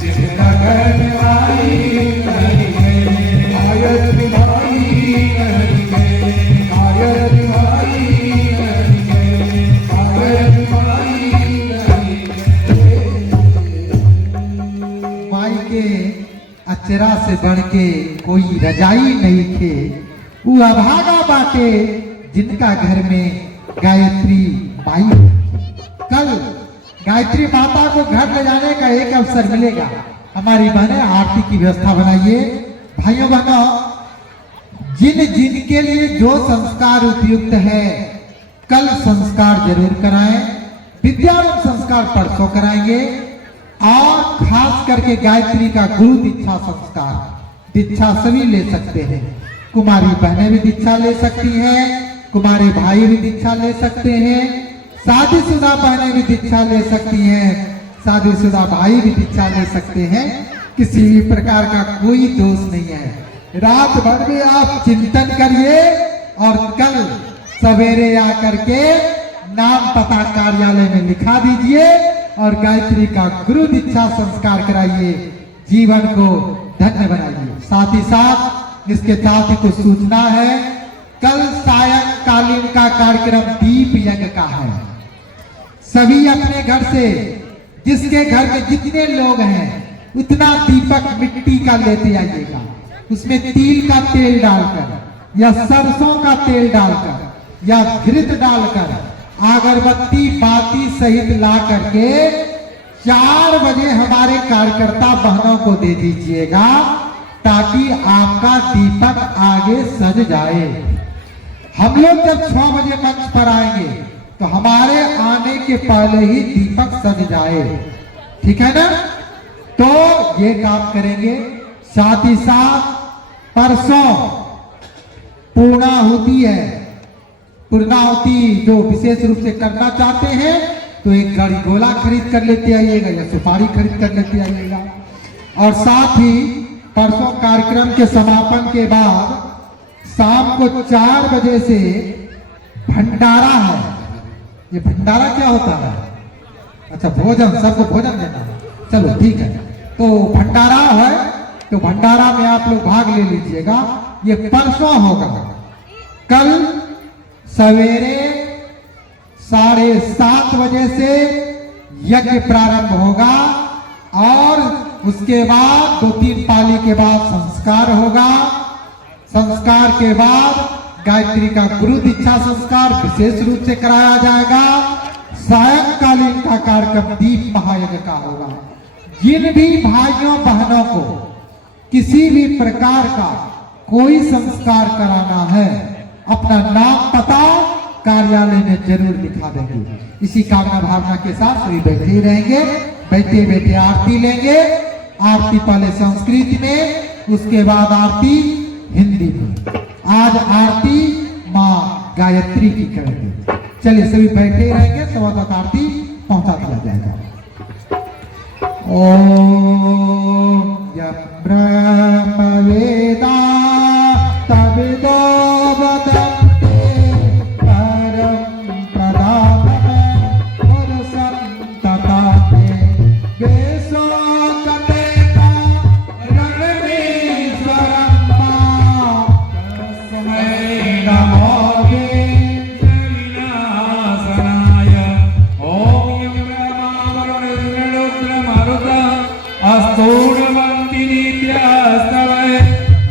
जिसका घर में माई नहीं है गायत्री माई के अचरा से बढ़ के कोई रजाई नहीं थे वो अभागा बाटे जिनका घर में गायत्री माई। कल गायत्री माता को घर ले जाने का एक अवसर मिलेगा। हमारी बहनें आरती की व्यवस्था बनाइए। भाइयों बहनों, जिन जिन के लिए जो संस्कार उपयुक्त है कल संस्कार जरूर कराएं। विद्यारंभ संस्कार परसों कराएंगे और खास करके गायत्री का गुरु दीक्षा संस्कार दीक्षा सभी ले सकते हैं। कुमारी बहनें भी दीक्षा ले सकती हैं, कुमारी भाई भी दीक्षा ले सकते हैं, शादीशुदा बहनें भी दीक्षा ले सकती हैं, शादीशुदा भाई भी दीक्षा ले सकते हैं। किसी भी प्रकार का कोई दोष नहीं है। रात भर में आप चिंतन करिए और कल सवेरे आकर के नाम पता कार्यालय में लिखा दीजिए और गायत्री का गुरु दीक्षा संस्कार कराइए, जीवन को धन्य बनाइए। साथ ही साथ इसके साथ ही कुछ सूचना है। कल सायंकालीन का कार्यक्रम दीप यज्ञ का है। सभी अपने घर से जिसके घर में जितने लोग हैं उतना दीपक मिट्टी का लेते आइएगा। उसमें तिल का तेल डालकर या सरसों का तेल डालकर या घृत डालकर अगरबत्ती बाती सहित ला करके 4 बजे हमारे कार्यकर्ता बहनों को दे दीजिएगा ताकि आपका दीपक आगे सज जाए। हम लोग जब 6 बजे मंच पर आएंगे तो हमारे आने के पहले ही दीपक सज जाए। ठीक है ना? तो ये काम करेंगे। साथ ही साथ परसों पूर्णाहुति है। पूर्णाहुति जो विशेष रूप से करना चाहते हैं तो एक गाड़ी गोला खरीद कर लेते आइएगा या सुपारी खरीद कर लेते आइएगा। और साथ ही परसों कार्यक्रम के समापन के बाद शाम को 4 बजे से भंडारा है। ये भंडारा क्या होता है? अच्छा, भोजन, सबको भोजन देना। चलो ठीक है, तो भंडारा है, तो भंडारा में आप लोग भाग ले लीजिएगा। ये परसों होगा। कल सवेरे 7:30 बजे से यज्ञ प्रारंभ होगा और उसके बाद 2-3 पाली के बाद संस्कार होगा। संस्कार के बाद गायत्री का गुरु दीक्षा संस्कार विशेष रूप से कराया जाएगा। सायंकालीन का कार्यक्रम दीप महायज्ञ का होगा। जिन भी भाइयों बहनों को किसी भी प्रकार का कोई संस्कार कराना है, अपना नाम पता कार्यालय में जरूर लिखा देंगे। इसी कामना भावना के साथ सभी बैठे ही रहेंगे। बैठे बैठे आरती लेंगे। आरती पहले संस्कृत में, उसके बाद आरती हिंदी में। आज आरती माँ गायत्री की करेंगे। चलिए सभी बैठे ही रहेंगे, सवा तक आरती पहुंचा दिया जाएगा। ओम ब्रह्म वेदा तविदो वदन्ते परम प्रधानम पुरुषं तथाते वेशो कतेना रणवीश्वरं तस्मै नमो विनाशनाय ओम यं ब्रह्मावरुणरुद्रमरुत अस्तूर्णवन्ति नित्यस्तवै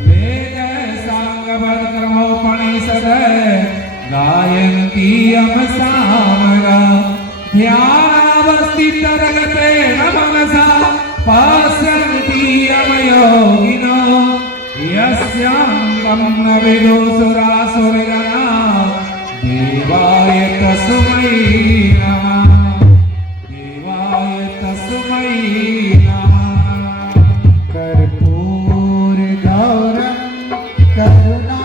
वेद साङ्गवत्कर्मोपनिषद गायन्ति यं सामगा ध्यानावस्थितरगतेन मनसा पश्यन्ति यं योगिनो यस्यां तं न विदुसुरासुरगणा देवाय तस्मै नमः देवाय तस्मै नमः। कर्पूर गौरम करुणावतारम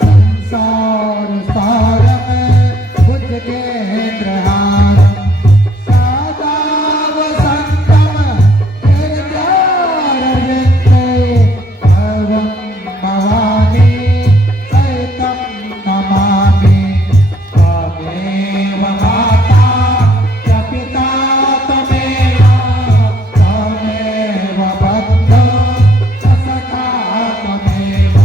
संसार सारम भुजगेन्द्रहारम सदा वसंतम हृदयारविन्दे भवं भवानी सहितं नमामि। त्वमेव माता च पिता त्वमेव त्वमेव बन्धो च सखा त्वमेव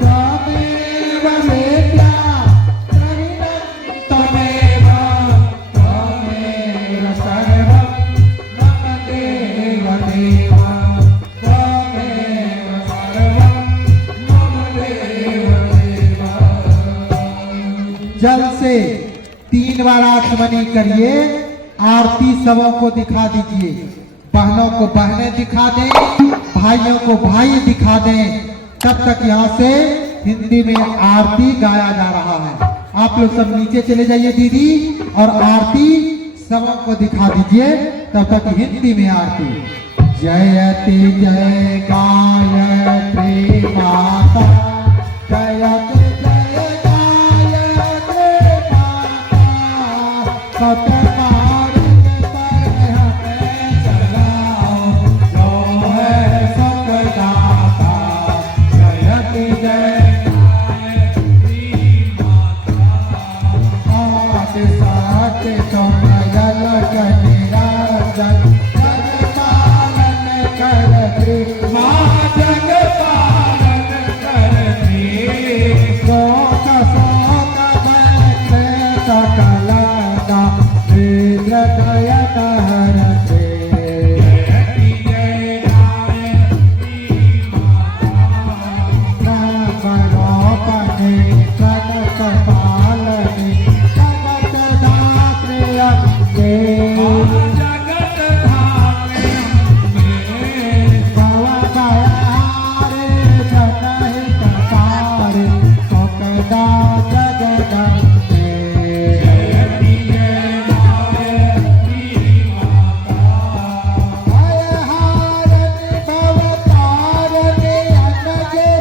त्वमेव वेद्या त्वरिणं त्वमेव त्वमेव सर्वं मम देव देव त्वमेव सर्वं मम देव देव। जल से 3 बार आचमनी करिए। आरती सबों को दिखा दीजिए। बहनों को बहनें दिखा दें, भाइयों को भाई दिखा दें। तब तक यहाँ से हिंदी में आरती गाया जा रहा है। आप लोग सब नीचे चले जाइए दीदी, और आरती सबों को दिखा दीजिए। तब तक हिंदी में आरती। जयति जय गायत्री माता जयति जय गायत्री माता सतमार्ग पर हमें चलाओ जो है सुखदाता। जयति जय गायत्री माता आदि साथ तुम जल निराजन जग पालन कर कृपा